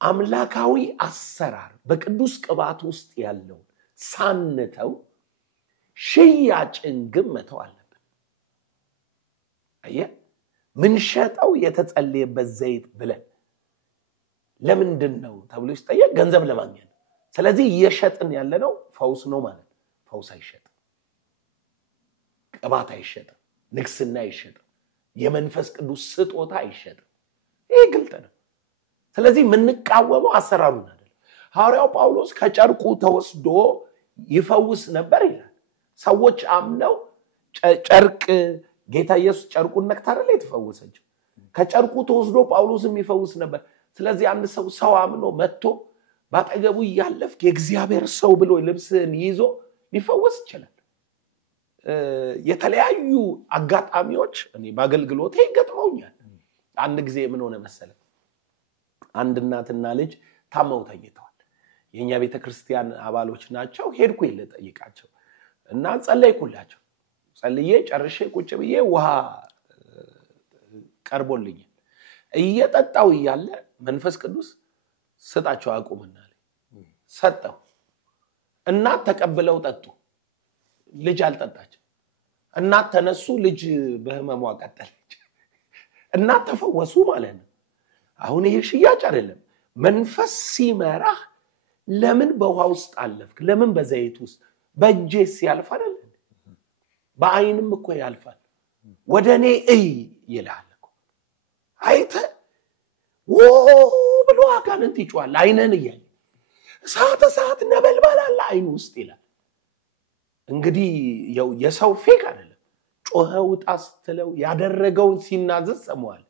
አምላካዊ አሰራር በቅዱስ ቅባት ውስጥ ያለው ሳንተው ሽያጭን ግን መተው አለብን አየ ምን ሸጣው የተጸለየበት ዘይት ብለን ለምንድነው ተብሎ ይስጠየቅ ገንዘብ ለማግኘት ስለዚህ እየሸጥን ያለነው ፈውስ ነው ማለት ፈውስ አይሸጥም ቅባት አይሸጥም ንግስና አይሸጥም የመንፈስ ቅዱስ ስጦታ አይሸጥም ይሄ ግልጥ ነው ስለዚህ ምንቃወመው አሰራሩን አይደለም ሐዋርያው ጳውሎስ ከጨርቁ ተወስዶ ይፈውስ ነበር ይላል ሰዎች አምነው ጨርቅ ጌታ ኢየሱስ ጨርቁን ነክታረለ የተፈወሰችው ከጨርቁ ተወስዶ ጳውሎስም ይፈውስ ነበር ስለዚህ አንድ ሰው አምኖ መጥቶ ባጠገቡ ያለፍክ የእግዚአብሔር ሰው ብሎ ልብስን ይዞ ሊፈወስ ይችላል የተለያዩ አጋጣሚዎች እኔ ባገልግሎቴ ይገጥመውኛል አንድ ጊዜ ምን ሆነ መሰለ አንድ እናትና ልጅ ታመው ተኝተዋል የኛ ቤተክርስቲያን አባሎች ናቸው ሄድኩኝ ለጠይቃቸው እና ጸለይኩላቸው ጸልዬ ጨርሼ ቁጭ ብዬ ውሃ ቀርቦልኝ እየጠጣው ይያለ መንፈስ ቅዱስ ሰጣቸው አቁምና ሰጠው እና ተቀበለው ጠጡ ልጅ አልጠጣች እና ተነሱ ልጅ በህመሟ ቀጠለች እና ተፈወሱ ማለት ነው አሁን ይሄ ሽያጭ አይደለም መንፈስ ሲመራ ለምን በውሃ ውስጥ አለፍክ ለምን በዘይት ውስጥ በእጄስ ያልፋል በአይንም እኮ ያልፋል ወደኔ ይላል እኮ አይተ ብሎ አጋንንት ይጫዋል አይነን ይያል ሰዓት ነበልባል አለ አይኑ ውስጥ ይላል እንግዲህ የሰው ፌክ አይደለም ጮኸው ጣስተለው ያደረገውን ሲናዘዝ ሰማዋል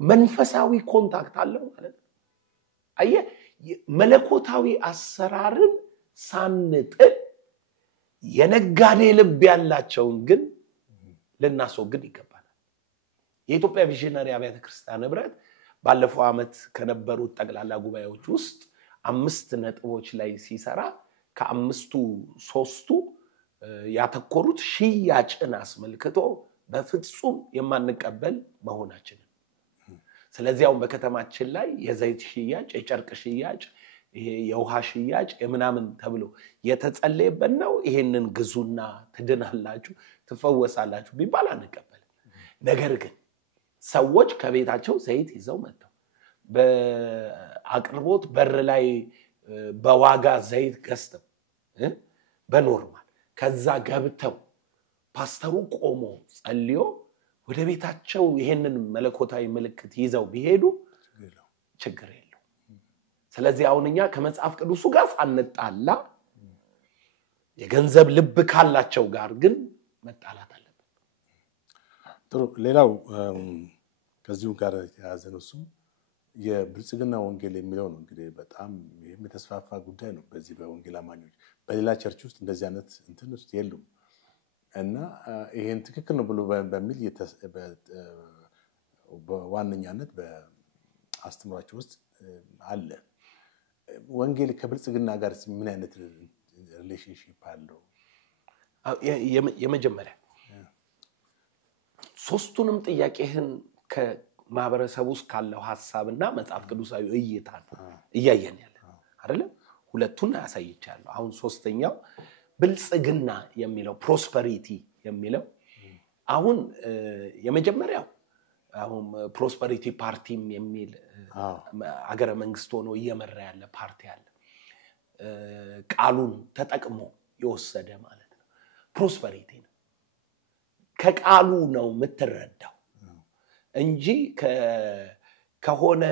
መንፈሳዊ ኮንታክት አለው ማለት አየ መለኮታዊ አሰራርን ሳንጥል የነጋዴ ልብ ያላቸውን ግን ለናስወግድ ይገባል የኢትዮጵያ ቪዥነሪ አብያተ ክርስቲያን ህብረት ባለፈው አመት ከነበሩት ጠቅላላ ጉባኤዎች ውስጥ 5 ነጥቦች ላይ ሲሰራ ከአምስቱ 3ቱ ያተኮሩት ሽያጭን አስመልክቶ በፍጹም የማንቀበል መሆናችን ስለዚህ አሁን በከተማችን ላይ የዘይት ሽያጭ የጨርቅ ሽያጭ ይሄ የውሃ ሽያጭ የምናምን ተብሎ የተጸለየበት ነው ይሄንን ግዙና ትድናላችሁ ትፈወሳላችሁ ቢባል አንቀበል ነገር ግን ሰዎች ከቤታቸው ዘይት ይዘው መጥተው በአቅርቦት በር ላይ በዋጋ ዘይት ገዝተው በኖርማል ከዛ ገብተው ፓስተሩ ቆሞ ጸልዮ ወደ ቤታቸው ይሄንን መለኮታዊ ምልክት ይዘው ቢሄዱ ችግር የለው ስለዚህ አሁንኛ ከመጽሐፍ ቅዱሱ ጋር አንጣላ የገንዘብ ልብ ካላቸው ጋር ግን መጣላት አለበት ጥሩ ሌላው ከዚሁ ጋር ያዘነው እሱ የብልጽግና ወንጌል የሚለው ነው እንግዲህ በጣም የተስፋፋ ጉዳይ ነው በዚህ በወንጌል አማኞች በሌላ ቸርች ውስጥ እንደዚህ አይነት እንትን ውስጥ የሉም እና ይሄን ትክክል ነው ብሎ በሚል በዋነኛነት በአስተምሯቸው ውስጥ አለ ወንጌል ከብልጽግና ጋር ምን አይነት ሪሌሽንሺፕ አለው የመጀመሪያ ሶስቱንም ጥያቄህን ማህበረሰብ ውስጥ ካለው ሐሳብና መጽሐፍ ቅዱሳዊ እይታ እያየን ያለ አይደል ሁለቱን ያሳይቻለሁ አሁን ሶስተኛው ብልጽግና የሚለው ፕሮስፐሪቲ የሚለው አሁን የመጀመሪያው አሁን ፕሮስፐሪቲ ፓርቲም የሚል አገረ መንግስት ሆኖ እየመራ ያለ ፓርቲ አለ ቃሉን ተጠቅሞ ይወሰደ ማለት ነው ፕሮስፐሪቲ ነው ከቃሉ ነው የምትረዳው እንጂ ከሆነ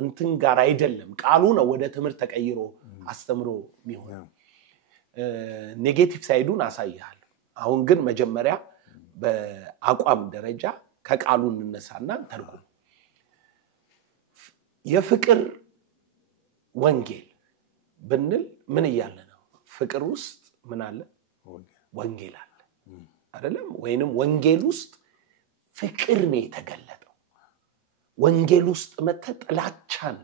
እንትን ጋር አይደለም ቃሉ ነው ወደ ትምህርት ተቀይሮ አስተምሮ የሚሆነው ኔጌቲቭ ሳይዱን አሳያለሁ አሁን ግን መጀመሪያ በአቋም ደረጃ ከቃሉ እንነሳና ተርጉም የፍቅር ወንጌል ብንል ምን ይያለ ነው ፍቅር ውስጥ ምን አለ ወንጌል አለ አይደለም ወይንም ወንጌል ውስጥ ፍቅር ነው የተገለጠው ወንጌል ውስጥ መተጥላቻን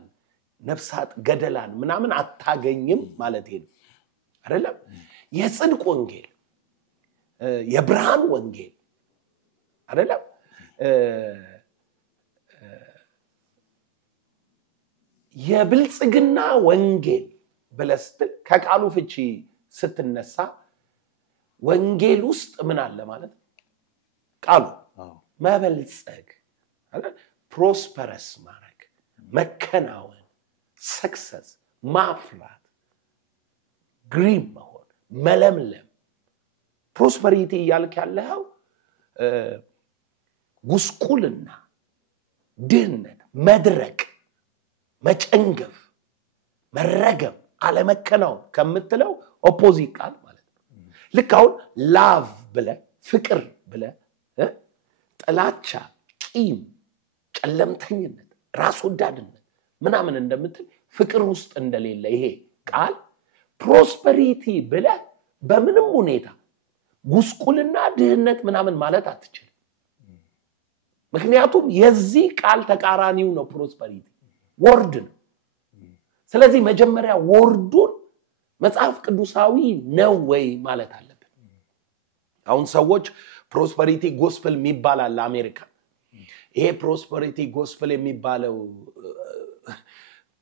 ነፍሳት ገደላን ምናምን አታገኝም ማለት ነው አይደለም የጽድቅ ወንጌል የብርሃን ወንጌል አይደለም የብልጽግና ወንጌል ብለስትል ከቃሉ ፍቺ ስትነሳ ወንጌል ውስጥ ምን አለ ማለት ቃሉ መበልጸግ አይደል ፕሮስፐረስ ማረግ መከናወን ሰክሰስ ማፍራት ግሪም መሆን መለምለም ፕሮስፐሪቲ ያልክ ያለው ጉስቁልና ድህነት መድረቅ መጨንገፍ መረገም አለመከናወን ከምትለው ኦፖዚት ቃል ማለት ነው ልክ አሁን ላቭ ብለ ፍቅር ብለ ጥላቻ ቂም ጨለምተኝነት ራስ ወዳድነት ምናምን እንደምትል ፍቅር ውስጥ እንደሌለ ይሄ ቃል ፕሮስፐሪቲ ብለ በምንም ሁኔታ ጉስቁልና ድህነት ምናምን ማለት አትችልም ምክንያቱም የዚህ ቃል ተቃራኒው ነው ፕሮስፐሪቲ ወርድ ነው ስለዚህ መጀመሪያ ወርዱን መጽሐፍ ቅዱሳዊ ነው ወይ ማለት አለበት አሁን ሰዎች ፕሮስፐሪቲ ጎስፔል የሚባላል አሜሪካ ይሄ ፕሮስፐሪቲ ጎስፔል የሚባለው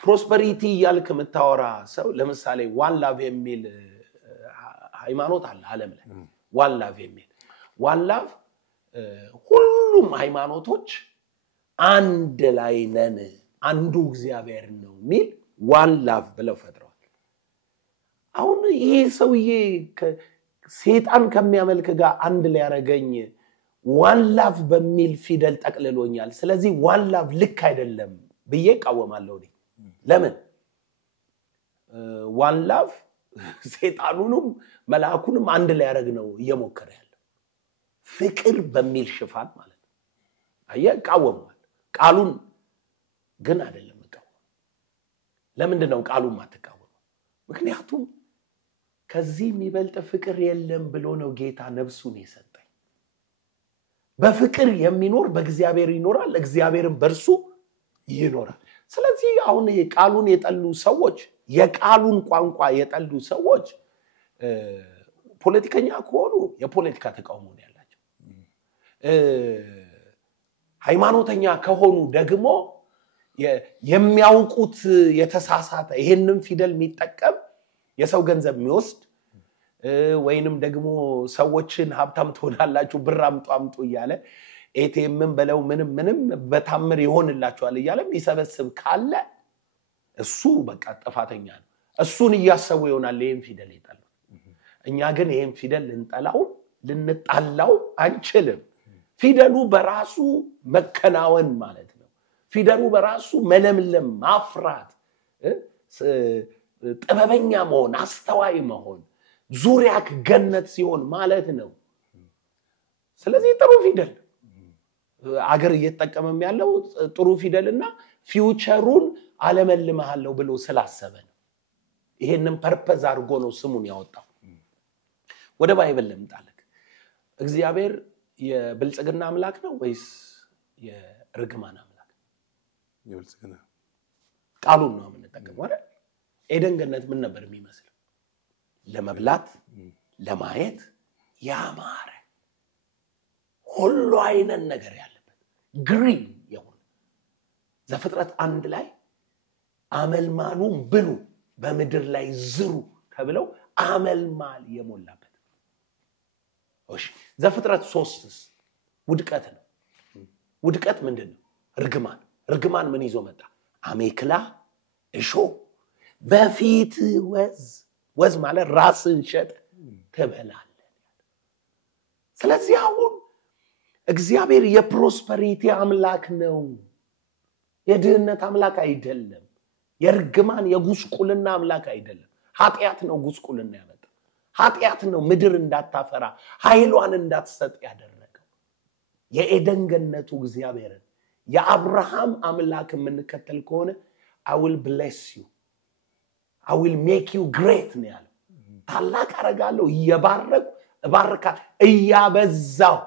ፕሮስፐሪቲ ያልክ መታወራ ሰው ለምሳሌ ዋን ላቭ የሚል ሃይማኖት አለ ዓለም ላይ ዋን ላቭ የሚል ዋን ላቭ ሁሉም ሃይማኖቶች አንድ ላይ ነን አንዱ እግዚአብሔር ነው ሚል ዋን ላቭ ብለው ፈጥረዋል አሁን ይሄ ሰውዬ ሰይጣን ከሚያመልክ ጋር አንድ ላይ ያረጋኝ ዋን ላቭ በሚል ፊደል ጠቅልሎኛል ስለዚህ ዋን ላቭ ልክ አይደለም ብዬ ቃወማለሁ ለምን ዋን ላቭ ሰይጣኑንም መላእክቱንም አንድ ላይ ያረግ ነው እየሞከረ ያለው ፍቅር በሚል ሽፋን ማለት ነው ቃወማል ቃሉን ግን አይደለም ለምንድን ነው ቃሉን ማተቃወመው ምክንያቱም ከዚህ የሚበልጥ ፍቅር የለም ብሎ ነው ጌታ ነፍሱን የሰጠኝ በፍቅር የሚኖር በእግዚአብሔር ይኖራል እግዚአብሔርም በርሱ ይኖራል ስለዚህ አሁን ቃሉን የጠሉ ሰዎች የቃሉን ቋንቋ የጠሉ ሰዎች ፖለቲከኛ ከሆኑ የፖለቲካ ተቃውሞ ነው ያላቸው ሃይማኖተኛ ከሆኑ ደግሞ የሚያውቁት የተሳሳተ ይሄንን ፊደል የሚጠቀም የሰው ገንዘብ የሚወስድ ወይንም ደግሞ ሰዎችን ሀብታም ትሆናላችሁ ብር አምጡ ይያለ ኤቲኤምን በለው ምንም በታምር ይሆንላችኋል ይያለም ይሰበስብ ካለ እሱ በቃ ጥፋተኛ ነው እሱን ያያሰቡ ይሆናል ይሄን ፊደል ይጣል እኛ ግን ይሄን ፊደል ልንጣላው አንችልም ፊደሉ በራሱ መከናወን ማለት ነው ፊደሉ በራሱ መለምለም ማፍራት ጥበበኛ መሆን አስተዋይ መሆን ዙሪያክ ገነት ሲሆን ማለት ነው ስለዚህ ጥሩ ፊደል አገር እየተጠቀመም ያለው ጥሩ ፊደልና ፊውቸሩን አለመልማለሁ ብሎ ስላሰበ ነው ይሄንን ፐርፐዝ አድርጎ ነው ስሙን ያወጣው ወደ ባይብል ለምጣለክ እግዚአብሔር የብልጽግና አምላክ ነው ወይስ የርግማን አምላክ የብልጽግና ቃሉን ነው የምንጠቀመው አይደል ኤደን ገነት ምን ነበር የሚመስለው ለመብላት ለማየት ያማረ ሁሉ አይነት ነገር ያለበት ግሪን የሆነ ዘፍጥረት 1 ላይ አመልማሉን ብሉ በምድር ላይ ዝሩ ተብለው አመልማል የሞላበት እሺ ዘፍጥረት 3 ውድቀት ነው ውድቀት ምንድነው ርግማን ምን ይዞ መጣ አሜክላ እሾ በፊት ወዝ ማለት ራስን ሸጥ ተበላለ ስለዚህ አሁን እግዚአብሔር የፕሮስፐሪቲ አምላክ ነው የድህነት አምላክ አይደለም የርግማን የጉስቁልና አምላክ አይደለም ኃጢያት ነው ጉስቁልና ያመጣ ኃጢያት ነው ምድር እንዳታፈራ ኃይሏን እንዳትሰጥ ያደረገው የኤደን ገነቱ እግዚአብሔርን የአብርሃም አምላክ የምንከተል ከሆነ I will bless you I will make you great ነው ያለው ታላቅ አረጋለሁ እየባረኩ እባርካለሁ እያበዛው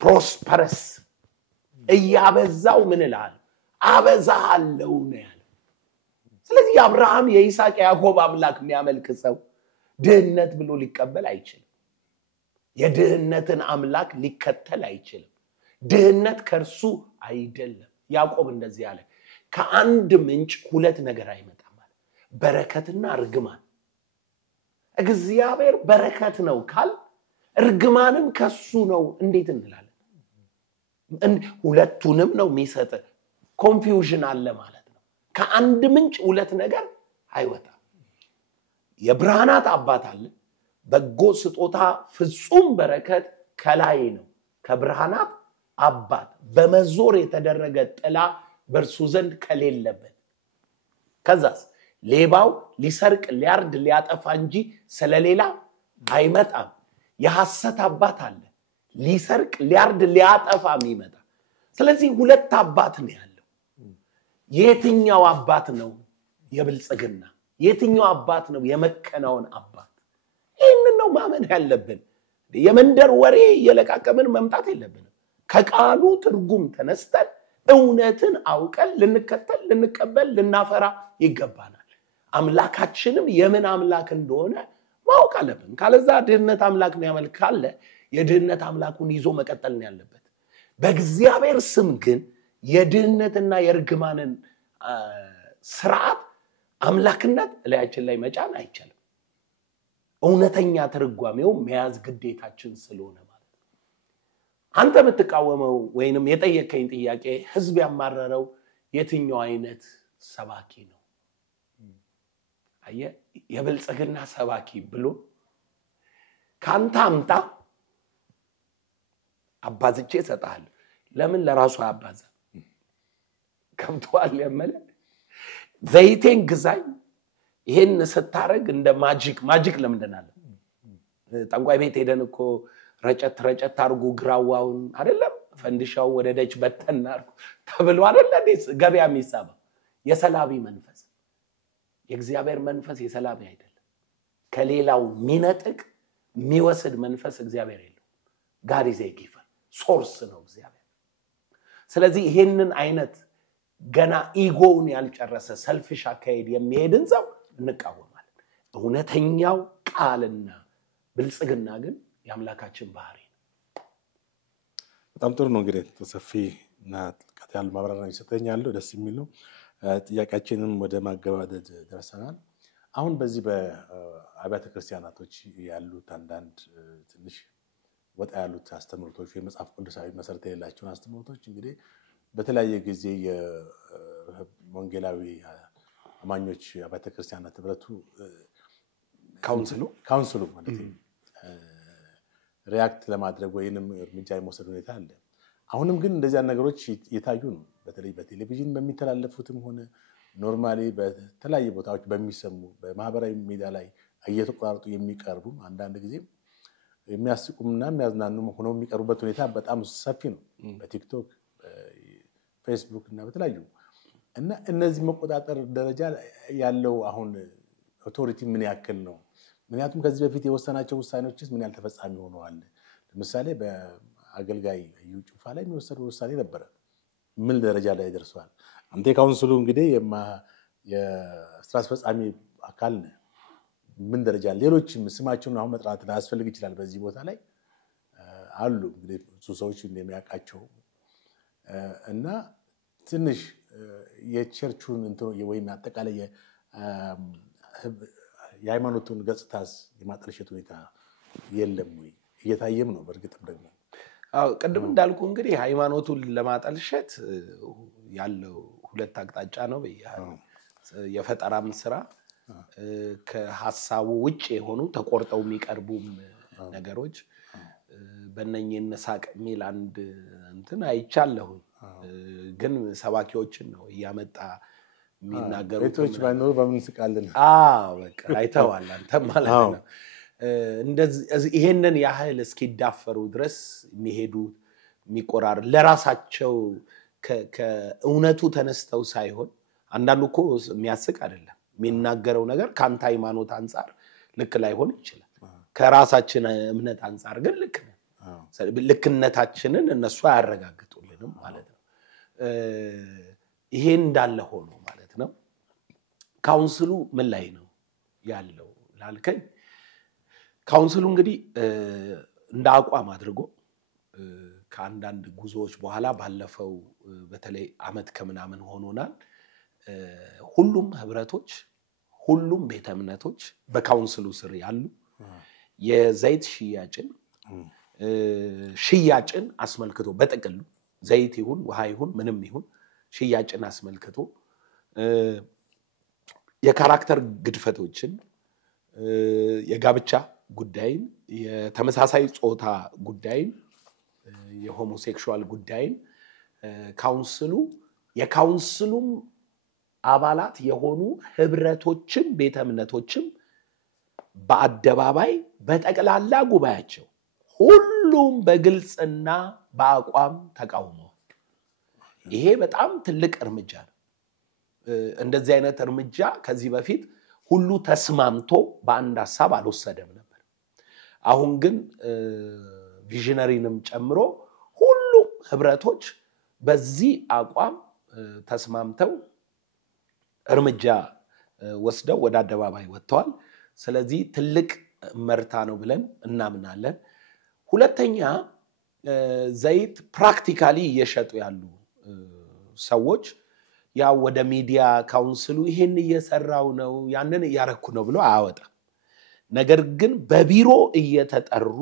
prosperous እያበዛው ምን ይላል አበዛሃለሁ ነው ያለው ስለዚህ አብርሃም የይስሐቅ ያዕቆብ አምላክ የሚያመልክ ሰው ድህነት ብሎ ሊቀበል አይችልም የድህነትን አምላክ ሊከተል አይችልም ድህነት ከርሱ አይደለም ያዕቆብ እንደዚህ ያለ ከአንድ ምንጭ ሁለት ነገር አይመጣም ማለት በረከትና ርግማን እግዚአብሔር በረከት ነው ካል ርግማንም ከሱ ነው እንዴት እንላለን ሁለቱንም ነው የሚሰጥ ኮንፊውዥን አለ ማለት ነው ከአንድ ምንጭ ሁለት ነገር አይወጣም የብርሃናት አባት አለ በጎ ስጦታ ፍጹም በረከት ከላይ ነው ከብርሃናት አባት በመዞር የተደረገ ጥላ በርሱ ዘንድ ከሌለበት ከዛስ ሌባው ሊሰርቅ ሊያርድ ሊያጠፋ እንጂ ስለሌላ አይመጣም የሐሰት አባት አለ ሊሰርቅ ሊያርድ ሊያጠፋ የሚመጣ ስለዚህ ሁለት አባት ነው ያለው የትኛው አባት ነው የብልጽግና የትኛው አባት ነው የመከናውን አባት ይሄንን ነው ማመን ያለብን የመንደር ወሬ የለቃቀምን መምጣት የለብንም ከቃሉ ትርጉም ተነስተን እውነትን አውቀን ልንከተል ልንቀበል ልናፈራ ይገባናል አምላካችንም የምን አምላክ እንደሆነ ማወቅ አለብን ካለዛ ድህነት አምላክ ነው ያመልካለ የድህነት አምላኩን ይዞ መቀጠል ነው ያለበት በእግዚአብሔር ስም ግን የድህነትና የርግማንን ስርዓት አምላክነት ለያችን ላይ መጫን አይቻልም እውነተኛ ተርጓሜው መያዝ ግዴታችን ስለሆነ ማለት አንተ የምትቃወመው ወይንም የጠየቀኝ ጥያቄ ህዝብ ያማረረው የትኛው አይነት ሰባኪ ነው አየ የብልጽግና ሰባኪ ብሎ ካንተ አምጣ አባዝቼ ሰጣል ለምን ለራሱ አባዛ ከብቷል ያመለ ዘይቴን ግዛኝ ይሄን ስታረግ እንደ ማጂክ ለምንድናለ ጠንቋይ ቤት ሄደን እኮ ረጨት አርጉ ግራዋውን አይደለም ፈንዲሻው ወደ ደጅ በተናርኩ ተብሎ አይደለም ገበያ የሚሳባ የሰላቢ መንፈስ የእግዚአብሔር መንፈስ የሰላቢ አይደለም ከሌላው ሚነጥቅ የሚወስድ መንፈስ እግዚአብሔር የለው God is a giver source ነው እግዚአብሔር ስለዚህ ይሄንን አይነት ገና ኢጎውን ያልጨረሰ ሰልፊሽ አካሄድ የሚሄድን ሰው እንቃወማለን እውነተኛው ቃልና ብልጽግና ግን ያምላካችን ባህሪ ነው በጣም ጥሩ ነው እንግዲህ ተሰፊና ጥልቀት ያለው ማብራሪያ ይሰጠኛል ደስ የሚል ነው ጥያቄያችንን ወደ ማገባደድ ደርሰናል አሁን በዚህ በአብያተ ክርስቲያናቶች ያሉት አንዳንድ ትንሽ ወጣ ያሉት አስተምሮቶች የመጽሐፍ ቅዱሳዊ መሰረት የሌላቸው አስተምሮቶች እንግዲህ በተለያየ ጊዜ የወንጌላዊ አማኞች አብያተ ክርስቲያናት ህብረቱ ካውንስሉ ማለት ነው ሪአክት ለማድረግ ወይንም እርምጃ የመውሰድ ሁኔታ አለ አሁንም ግን እንደዚህ ነገሮች የታዩ ነው በተለይ በቴሌቪዥን በሚተላለፉትም ሆነ ኖርማሊ በተለያየ ቦታዎች በሚሰሙ በማህበራዊ ሚዲያ ላይ እየተቆራረጡ የሚቀርቡ አንዳንድ ጊዜ የሚያስቁምና የሚያዝናኑ ሆነው የሚቀርቡበት ሁኔታ በጣም ሰፊ ነው በቲክቶክ ፌስቡክ እና በተለያዩ እና እነዚህ መቆጣጠር ደረጃ ያለው አሁን ኦቶሪቲ ምን ያክል ነው ምክንያቱም ከዚህ በፊት የወሰናቸው ውሳኔዎችስ ምን ያህል ተፈጻሚ ሆነዋል ለምሳሌ በአገልጋይ ዩጩፋ ላይ የሚወሰነው ውሳኔ ነበር ምን ደረጃ ላይ ደርሷል አንተ ካውንስሉ እንግዲህ የስራ አስፈጻሚ አካል ነው ምን ደረጃ ሌሎችም ስማቸውን አሁን መጥራት ላስፈልግ ይችላል በዚህ ቦታ ላይ አሉ እንግዲህ ብዙ ሰዎች እንደሚያውቃቸው እና ትንሽ የቸርቹን እንትሮ ወይም አጠቃላይ የሃይማኖቱን ገጽታስ የማጠልሸት ሁኔታ የለም ወይ? እየታየም ነው በእርግጥም ደግሞ ቅድም እንዳልኩ እንግዲህ ሃይማኖቱን ለማጠልሸት ያለው ሁለት አቅጣጫ ነው በያለው የፈጠራም ስራ ከሐሳቡ ውጪ የሆኑ ተቆርጠው የሚቀርቡ ነገሮች በእነኝነሳቅ ሚል አንድ እንትን አይቻለሁ ግን ሰባኪዎችን ነው ያመጣ የሚናገሩት ቤቶች ባይኖር በምን ስቃለን በቃ አይተዋል አንተ ማለት ነው እንደዚህ ይሄንን ያህል እስኪዳፈሩ ድረስ የሚሄዱ የሚቆራር ለራሳቸው ከእውነቱ ተነስተው ሳይሆን አንዳንዱ እኮ የሚያስቅ አይደለም የሚናገረው ነገር ካንተ ሃይማኖት አንፃር ልክ ላይሆን ይችላል ከራሳችን እምነት አንፃር ግን ልክ ነው ልክነታችንን እነሱ ያረጋግጡልንም ማለት ነው ይሄ እንዳለ ሆኖ ማለት ነው ካውንስሉ ምን ላይ ነው ያለው ላልከኝ ካውንስሉ እንግዲህ እንደ አቋም አድርጎ ከአንዳንድ ጉዞዎች በኋላ ባለፈው በተለይ አመት ከምናምን ሆኖናል ሁሉም ህብረቶች ሁሉም ቤተ እምነቶች በካውንስሉ ስር ያሉ የዘይት ሽያጭን አስመልክቶ በጥቅሉ ዘይት ይሁን ውሃ ይሁን ምንም ይሁን ሽያጭን አስመልክቶ የካራክተር ግድፈቶችን የጋብቻ ጉዳይን የተመሳሳይ ጾታ ጉዳይን የሆሞሴክሹዋል ጉዳይን ካውንስሉ የካውንስሉም አባላት የሆኑ ህብረቶችም ቤተ እምነቶችም በአደባባይ በጠቅላላ ጉባኤያቸው ሁሉም በግልጽና በአቋም ተቃውመው ይሄ በጣም ትልቅ እርምጃ ነው እንደዚህ አይነት እርምጃ ከዚህ በፊት ሁሉ ተስማምቶ በአንድ ሐሳብ አልወሰደም ነበር አሁን ግን ቪዥነሪንም ጨምሮ ሁሉም ህብረቶች በዚህ አቋም ተስማምተው እርምጃ ወስደው ወደ አደባባይ ወጥተዋል ስለዚህ ትልቅ መርታ ነው ብለን እናምናለን ሁለተኛ ዘይት ፕራክቲካሊ እየሸጡ ያሉ ሰዎች ያው ወደ ሚዲያ ካውንስሉ ይሄን እየሰራው ነው ያንን ያረኩ ነው ብሎ አያወጣ ነገር ግን በቢሮ እየተጠሩ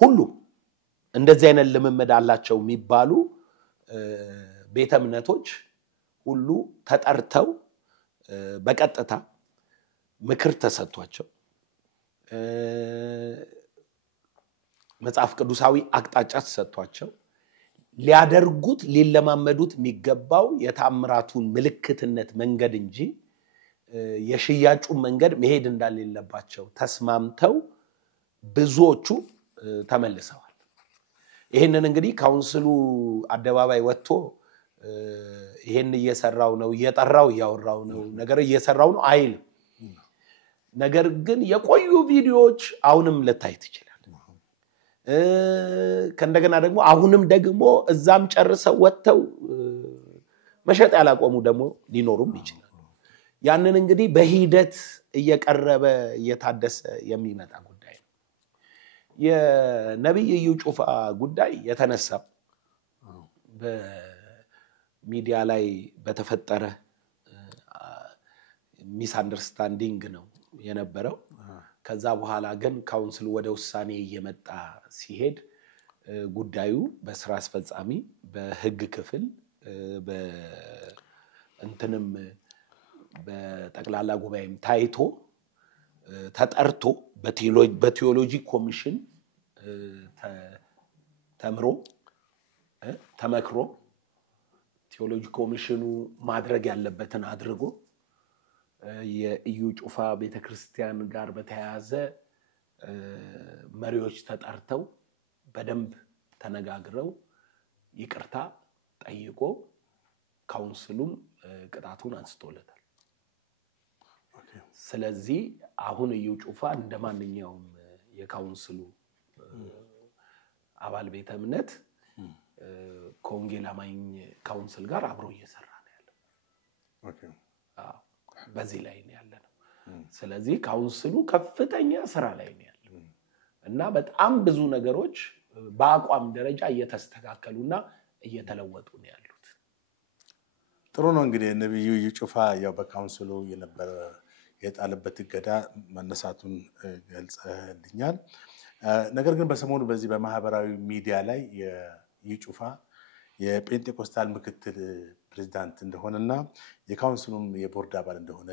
ሁሉ እንደዚህ አይነት ልምምድ አላቸው የሚባሉ ቤተ እምነቶች ሁሉ ተጠርተው በቀጥታ ምክር ተሰጥቷቸው መጽሐፍ ቅዱሳዊ አቅጣጫ ተሰጥቷቸው ሊያደርጉት ሊለማመዱት የሚገባው የታምራቱን ምልክትነት መንገድ እንጂ የሽያጩ መንገድ መሄድ እንዳለባቸው ተስማምተው ብዙዎቹ ተመልሰዋል ይሄንን እንግዲህ ካውንስሉ አደባባይ ወጥቶ ይሄን እየሰራው ነው እየጠራው ያወራው ነው ነገር እየሰራው ነው አይል ነገር ግን የቆዩ ቪዲዮዎች አሁንም ለታይት ይችላል ከእንደገና ደግሞ አሁንም ደግሞ እዛም ጨርሰው ወጥተው መሸጥ ያላቆሙ ደግሞ ሊኖሩም ይችላል ያንን እንግዲህ በሂደት እየቀረበ እየታደሰ የሚመጣ ጉዳይ ነው የነብይ እዩ ጩፋ ጉዳይ የተነሳው በሚዲያ ላይ በተፈጠረ ሚስ አንደርስታንዲንግ ነው የነበረው ከዛ በኋላ ግን ካውንስሉ ወደ ውሳኔ እየመጣ ሲሄድ ጉዳዩ በስራ አስፈጻሚ በህግ ክፍል በእንተንም በጠቅላላ ጉባኤም ታይቶ ተጠርቶ በቲዮሎጂ ኮሚሽን ተመክሮ ቲዮሎጂ ኮሚሽኑ ማድረግ ያለበትን አድርጎ የኢዩ ጩፋ ቤተክርስቲያን ጋር በተያያዘ መሪዎች ተጠርተው በደንብ ተነጋግረው ይቅርታ ጠይቆ ካውንስሉም ቅጣቱን አንስቶለታል ስለዚህ አሁን ኢዩ ጩፋ እንደማንኛውም የካውንስሉ አባል ቤተ እምነት ኮንጌል አማኝ ካውንስል ጋር አብሮ እየሰራ ነው ያለው ኦኬ በዚህ ላይ ነው ያለው ስለዚህ ካውንስሉ ከፍተኛ ስራ ላይ ነው ያለው እና በጣም ብዙ ነገሮች በአቋም ደረጃ እየተስተካከሉና እየተለወጡ ነው ያሉት ጥሩ ነው እንግዲህ ነብዩ እዩ ጩፋ ያው በካውንስሉ የነበረ የጣለበት እገዳ መነሳቱን ገልጸልኛል። ነገር ግን በሰሞኑ በዚህ በማህበራዊ ሚዲያ ላይ የዩ ጩፋ የጴንጤቆስታል ምክትል ፕሬዝዳንት እንደሆነና የካውንስሉም የቦርድ አባል እንደሆነ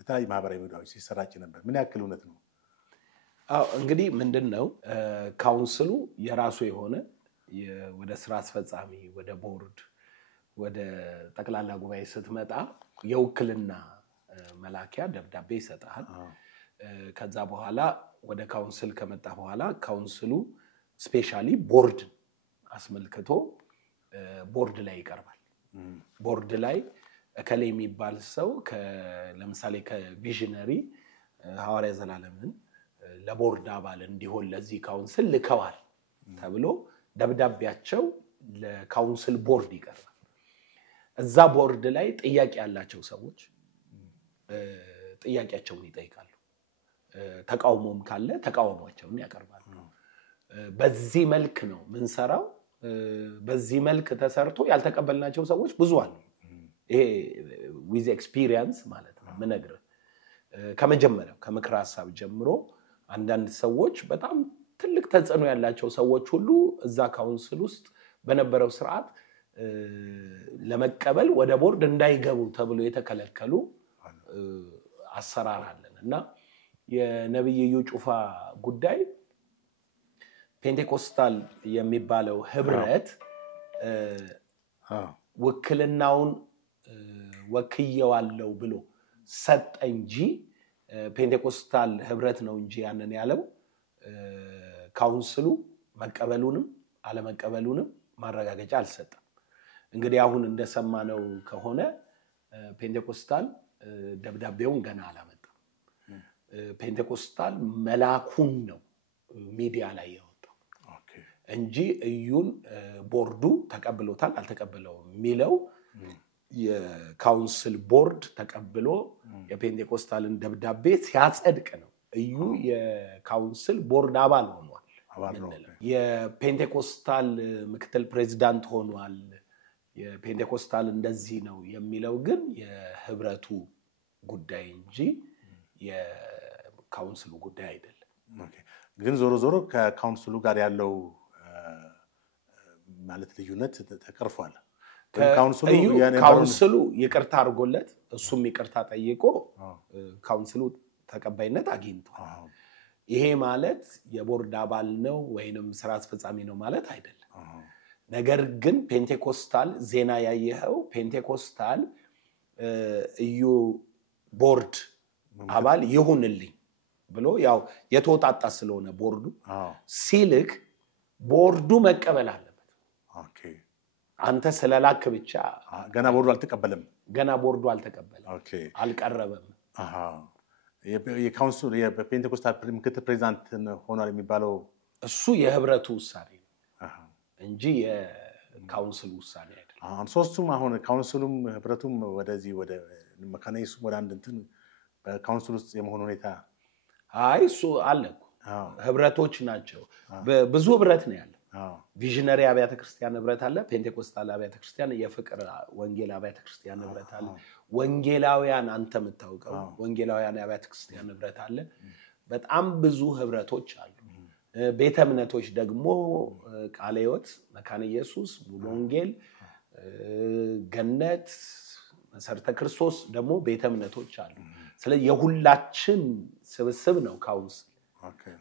በተለያዩ ማህበራዊ ሚዲያዎች ሲሰራጭ ነበር። ምን ያክል እውነት ነው? እንግዲህ ምንድነው ካውንስሉ የራሱ የሆነ ወደ ስራ አስፈጻሚ ወደ ቦርድ ወደ ጠቅላላ ጉባኤ ስትመጣ የውክልና መላኪያ ደብዳቤ ይሰጣል። ከዛ በኋላ ወደ ካውንስል ከመጣ በኋላ ካውንስሉ ስፔሻሊ ቦርድ አስመልክቶ ቦርድ ላይ ይቀርባል። ቦርድ ላይ እከሌ የሚባል ሰው ለምሳሌ ከቪዥነሪ ሐዋርያ ዘላለምን ለቦርድ አባል እንዲሆን ለዚህ ካውንስል ልከዋል ተብሎ ደብዳቤያቸው ለካውንስል ቦርድ ይቀርባል። እዛ ቦርድ ላይ ጥያቄ ያላቸው ሰዎች ጥያቄያቸውን ይጠይቃሉ። ተቃውሞም ካለ ተቃውሟቸውን ያቀርባሉ። በዚህ መልክ ነው ምንሰራው። በዚህ መልክ ተሰርቶ ያልተቀበልናቸው ሰዎች ብዙ አሉ። ይሄ with experience ማለት ነው ምነግርህ። ከመጀመሪያው ከምክር ሐሳብ ጀምሮ አንዳንድ ሰዎች በጣም ትልቅ ተጽዕኖ ያላቸው ሰዎች ሁሉ እዛ ካውንስል ውስጥ በነበረው ስርዓት ለመቀበል ወደ ቦርድ እንዳይገቡ ተብሎ የተከለከሉ አሰራር አለና የነብዩ እዩ ጩፋ ጉዳይ ፔንቴኮስታል የሚባለው ህብረት ወክልናውን ወክየዋለው ብሎ ሰጠ እንጂ ፔንቴኮስታል ህብረት ነው እንጂ ያንን ያለው ካውንስሉ መቀበሉንም አለመቀበሉንም ማረጋገጫ አልሰጠም። እንግዲህ አሁን እንደሰማነው ከሆነ ፔንቴኮስታል ደብዳቤውን ገና አላመጣም። ፔንቴኮስታል መላኩን ነው ሚዲያ ላይ ያወጣው እንጂ እዩን ቦርዱ ተቀብሎታል አልተቀበለውም የሚለው የካውንስል ቦርድ ተቀብሎ የፔንቴኮስታልን ደብዳቤ ሲያጸድቅ ነው እዩ የካውንስል ቦርድ አባል ሆኗል። የፔንቴኮስታል ምክትል ፕሬዝዳንት ሆኗል የፔንቴኮስታል እንደዚህ ነው የሚለው ግን የህብረቱ ጉዳይ እንጂ የካውንስሉ ጉዳይ አይደለም። ግን ዞሮ ዞሮ ከካውንስሉ ጋር ያለው ማለት ልዩነት ተቀርፏል። ካውንስሉ ይቅርታ አድርጎለት እሱም ይቅርታ ጠይቆ ካውንስሉ ተቀባይነት አግኝቷል። ይሄ ማለት የቦርድ አባል ነው ወይንም ስራ አስፈጻሚ ነው ማለት አይደለም። ነገር ግን ፔንቴኮስታል ዜና ያየኸው ፔንቴኮስታል እዩ ቦርድ አባል ይሁንልኝ ብሎ ያው የተወጣጣ ስለሆነ ቦርዱ ሲልክ ቦርዱ መቀበል አለበት። አንተ ስለላክ ብቻ ገና ቦርዱ አልተቀበለም። ገና ቦርዱ አልተቀበለም። አልቀረበም። የካውንስሉ የፔንቴኮስታል ምክትል ፕሬዝዳንት ሆኗል የሚባለው እሱ የህብረቱ ውሳኔ እንጂ የካውንስሉ ውሳኔ አይደለም። ሶስቱም አሁን ካውንስሉም ህብረቱም ወደዚህ ወደ መካኒሱ ወደ አንድ እንትን በካውንስሉ ውስጥ የመሆን ሁኔታ እሱ አለ እኮ ህብረቶች ናቸው። ብዙ ህብረት ነው ያለው። ቪዥነሪ አብያተ ክርስቲያን ህብረት አለ፣ ፔንቴኮስታል አብያተ ክርስቲያን፣ የፍቅር ወንጌል አብያተ ክርስቲያን ህብረት አለ፣ ወንጌላውያን አንተ የምታውቀው ወንጌላውያን አብያተ ክርስቲያን ህብረት አለ። በጣም ብዙ ህብረቶች አሉ። ቤተ እምነቶች ደግሞ ቃለ ሕይወት፣ መካነ ኢየሱስ፣ ሙሉ ወንጌል፣ ገነት፣ መሰረተ ክርስቶስ ደግሞ ቤተ እምነቶች አሉ። ስለዚህ የሁላችን ስብስብ ነው ካውንስል።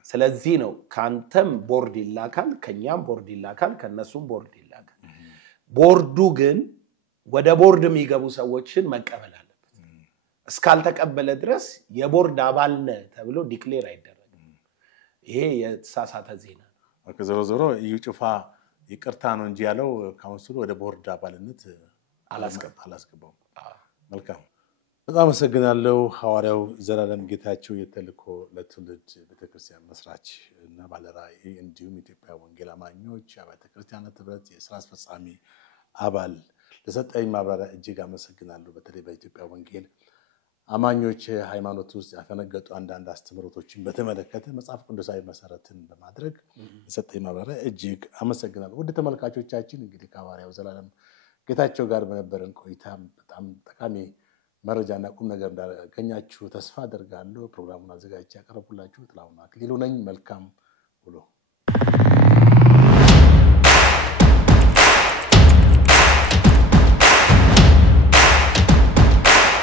ስለዚህ ነው ካንተም ቦርድ ይላካል ከኛም ቦርድ ይላካል ከነሱም ቦርድ ይላካል። ቦርዱ ግን ወደ ቦርድ የሚገቡ ሰዎችን መቀበል አለበት። እስካልተቀበለ ድረስ የቦርድ አባል ነህ ተብሎ ዲክሌር አይደረግም። ይሄ የተሳሳተ ዜና ነው። ዞሮ ዞሮ እዩ ጩፋ ይቅርታ ነው እንጂ ያለው ካውንስሉ ወደ ቦርድ አባልነት አላስገባው። መልካም በጣም አመሰግናለሁ። ሐዋርያው ዘላለም ጌታቸው የተልእኮ ለትውልድ ቤተክርስቲያን መስራች እና ባለራዕይ እንዲሁም ኢትዮጵያ ወንጌል አማኞች አብያተ ክርስቲያናት ህብረት የሥራ አስፈጻሚ አባል ለሰጠኝ ማብራሪያ እጅግ አመሰግናለሁ። በተለይ በኢትዮጵያ ወንጌል አማኞች ሃይማኖት ውስጥ ያፈነገጡ አንዳንድ አስተምሮቶችን በተመለከተ መጽሐፍ ቅዱሳዊ መሰረትን በማድረግ ለሰጠኝ ማብራሪያ እጅግ አመሰግናለሁ። ውድ ተመልካቾቻችን እንግዲህ ከሐዋርያው ዘላለም ጌታቸው ጋር በነበረን ቆይታ በጣም ጠቃሚ መረጃና ቁም ነገር እንዳገኛችሁ ተስፋ አደርጋለሁ። ፕሮግራሙን አዘጋጅቼ ያቀረብኩላችሁ ጥላሁን አክሊሉ ነኝ። መልካም ውሎ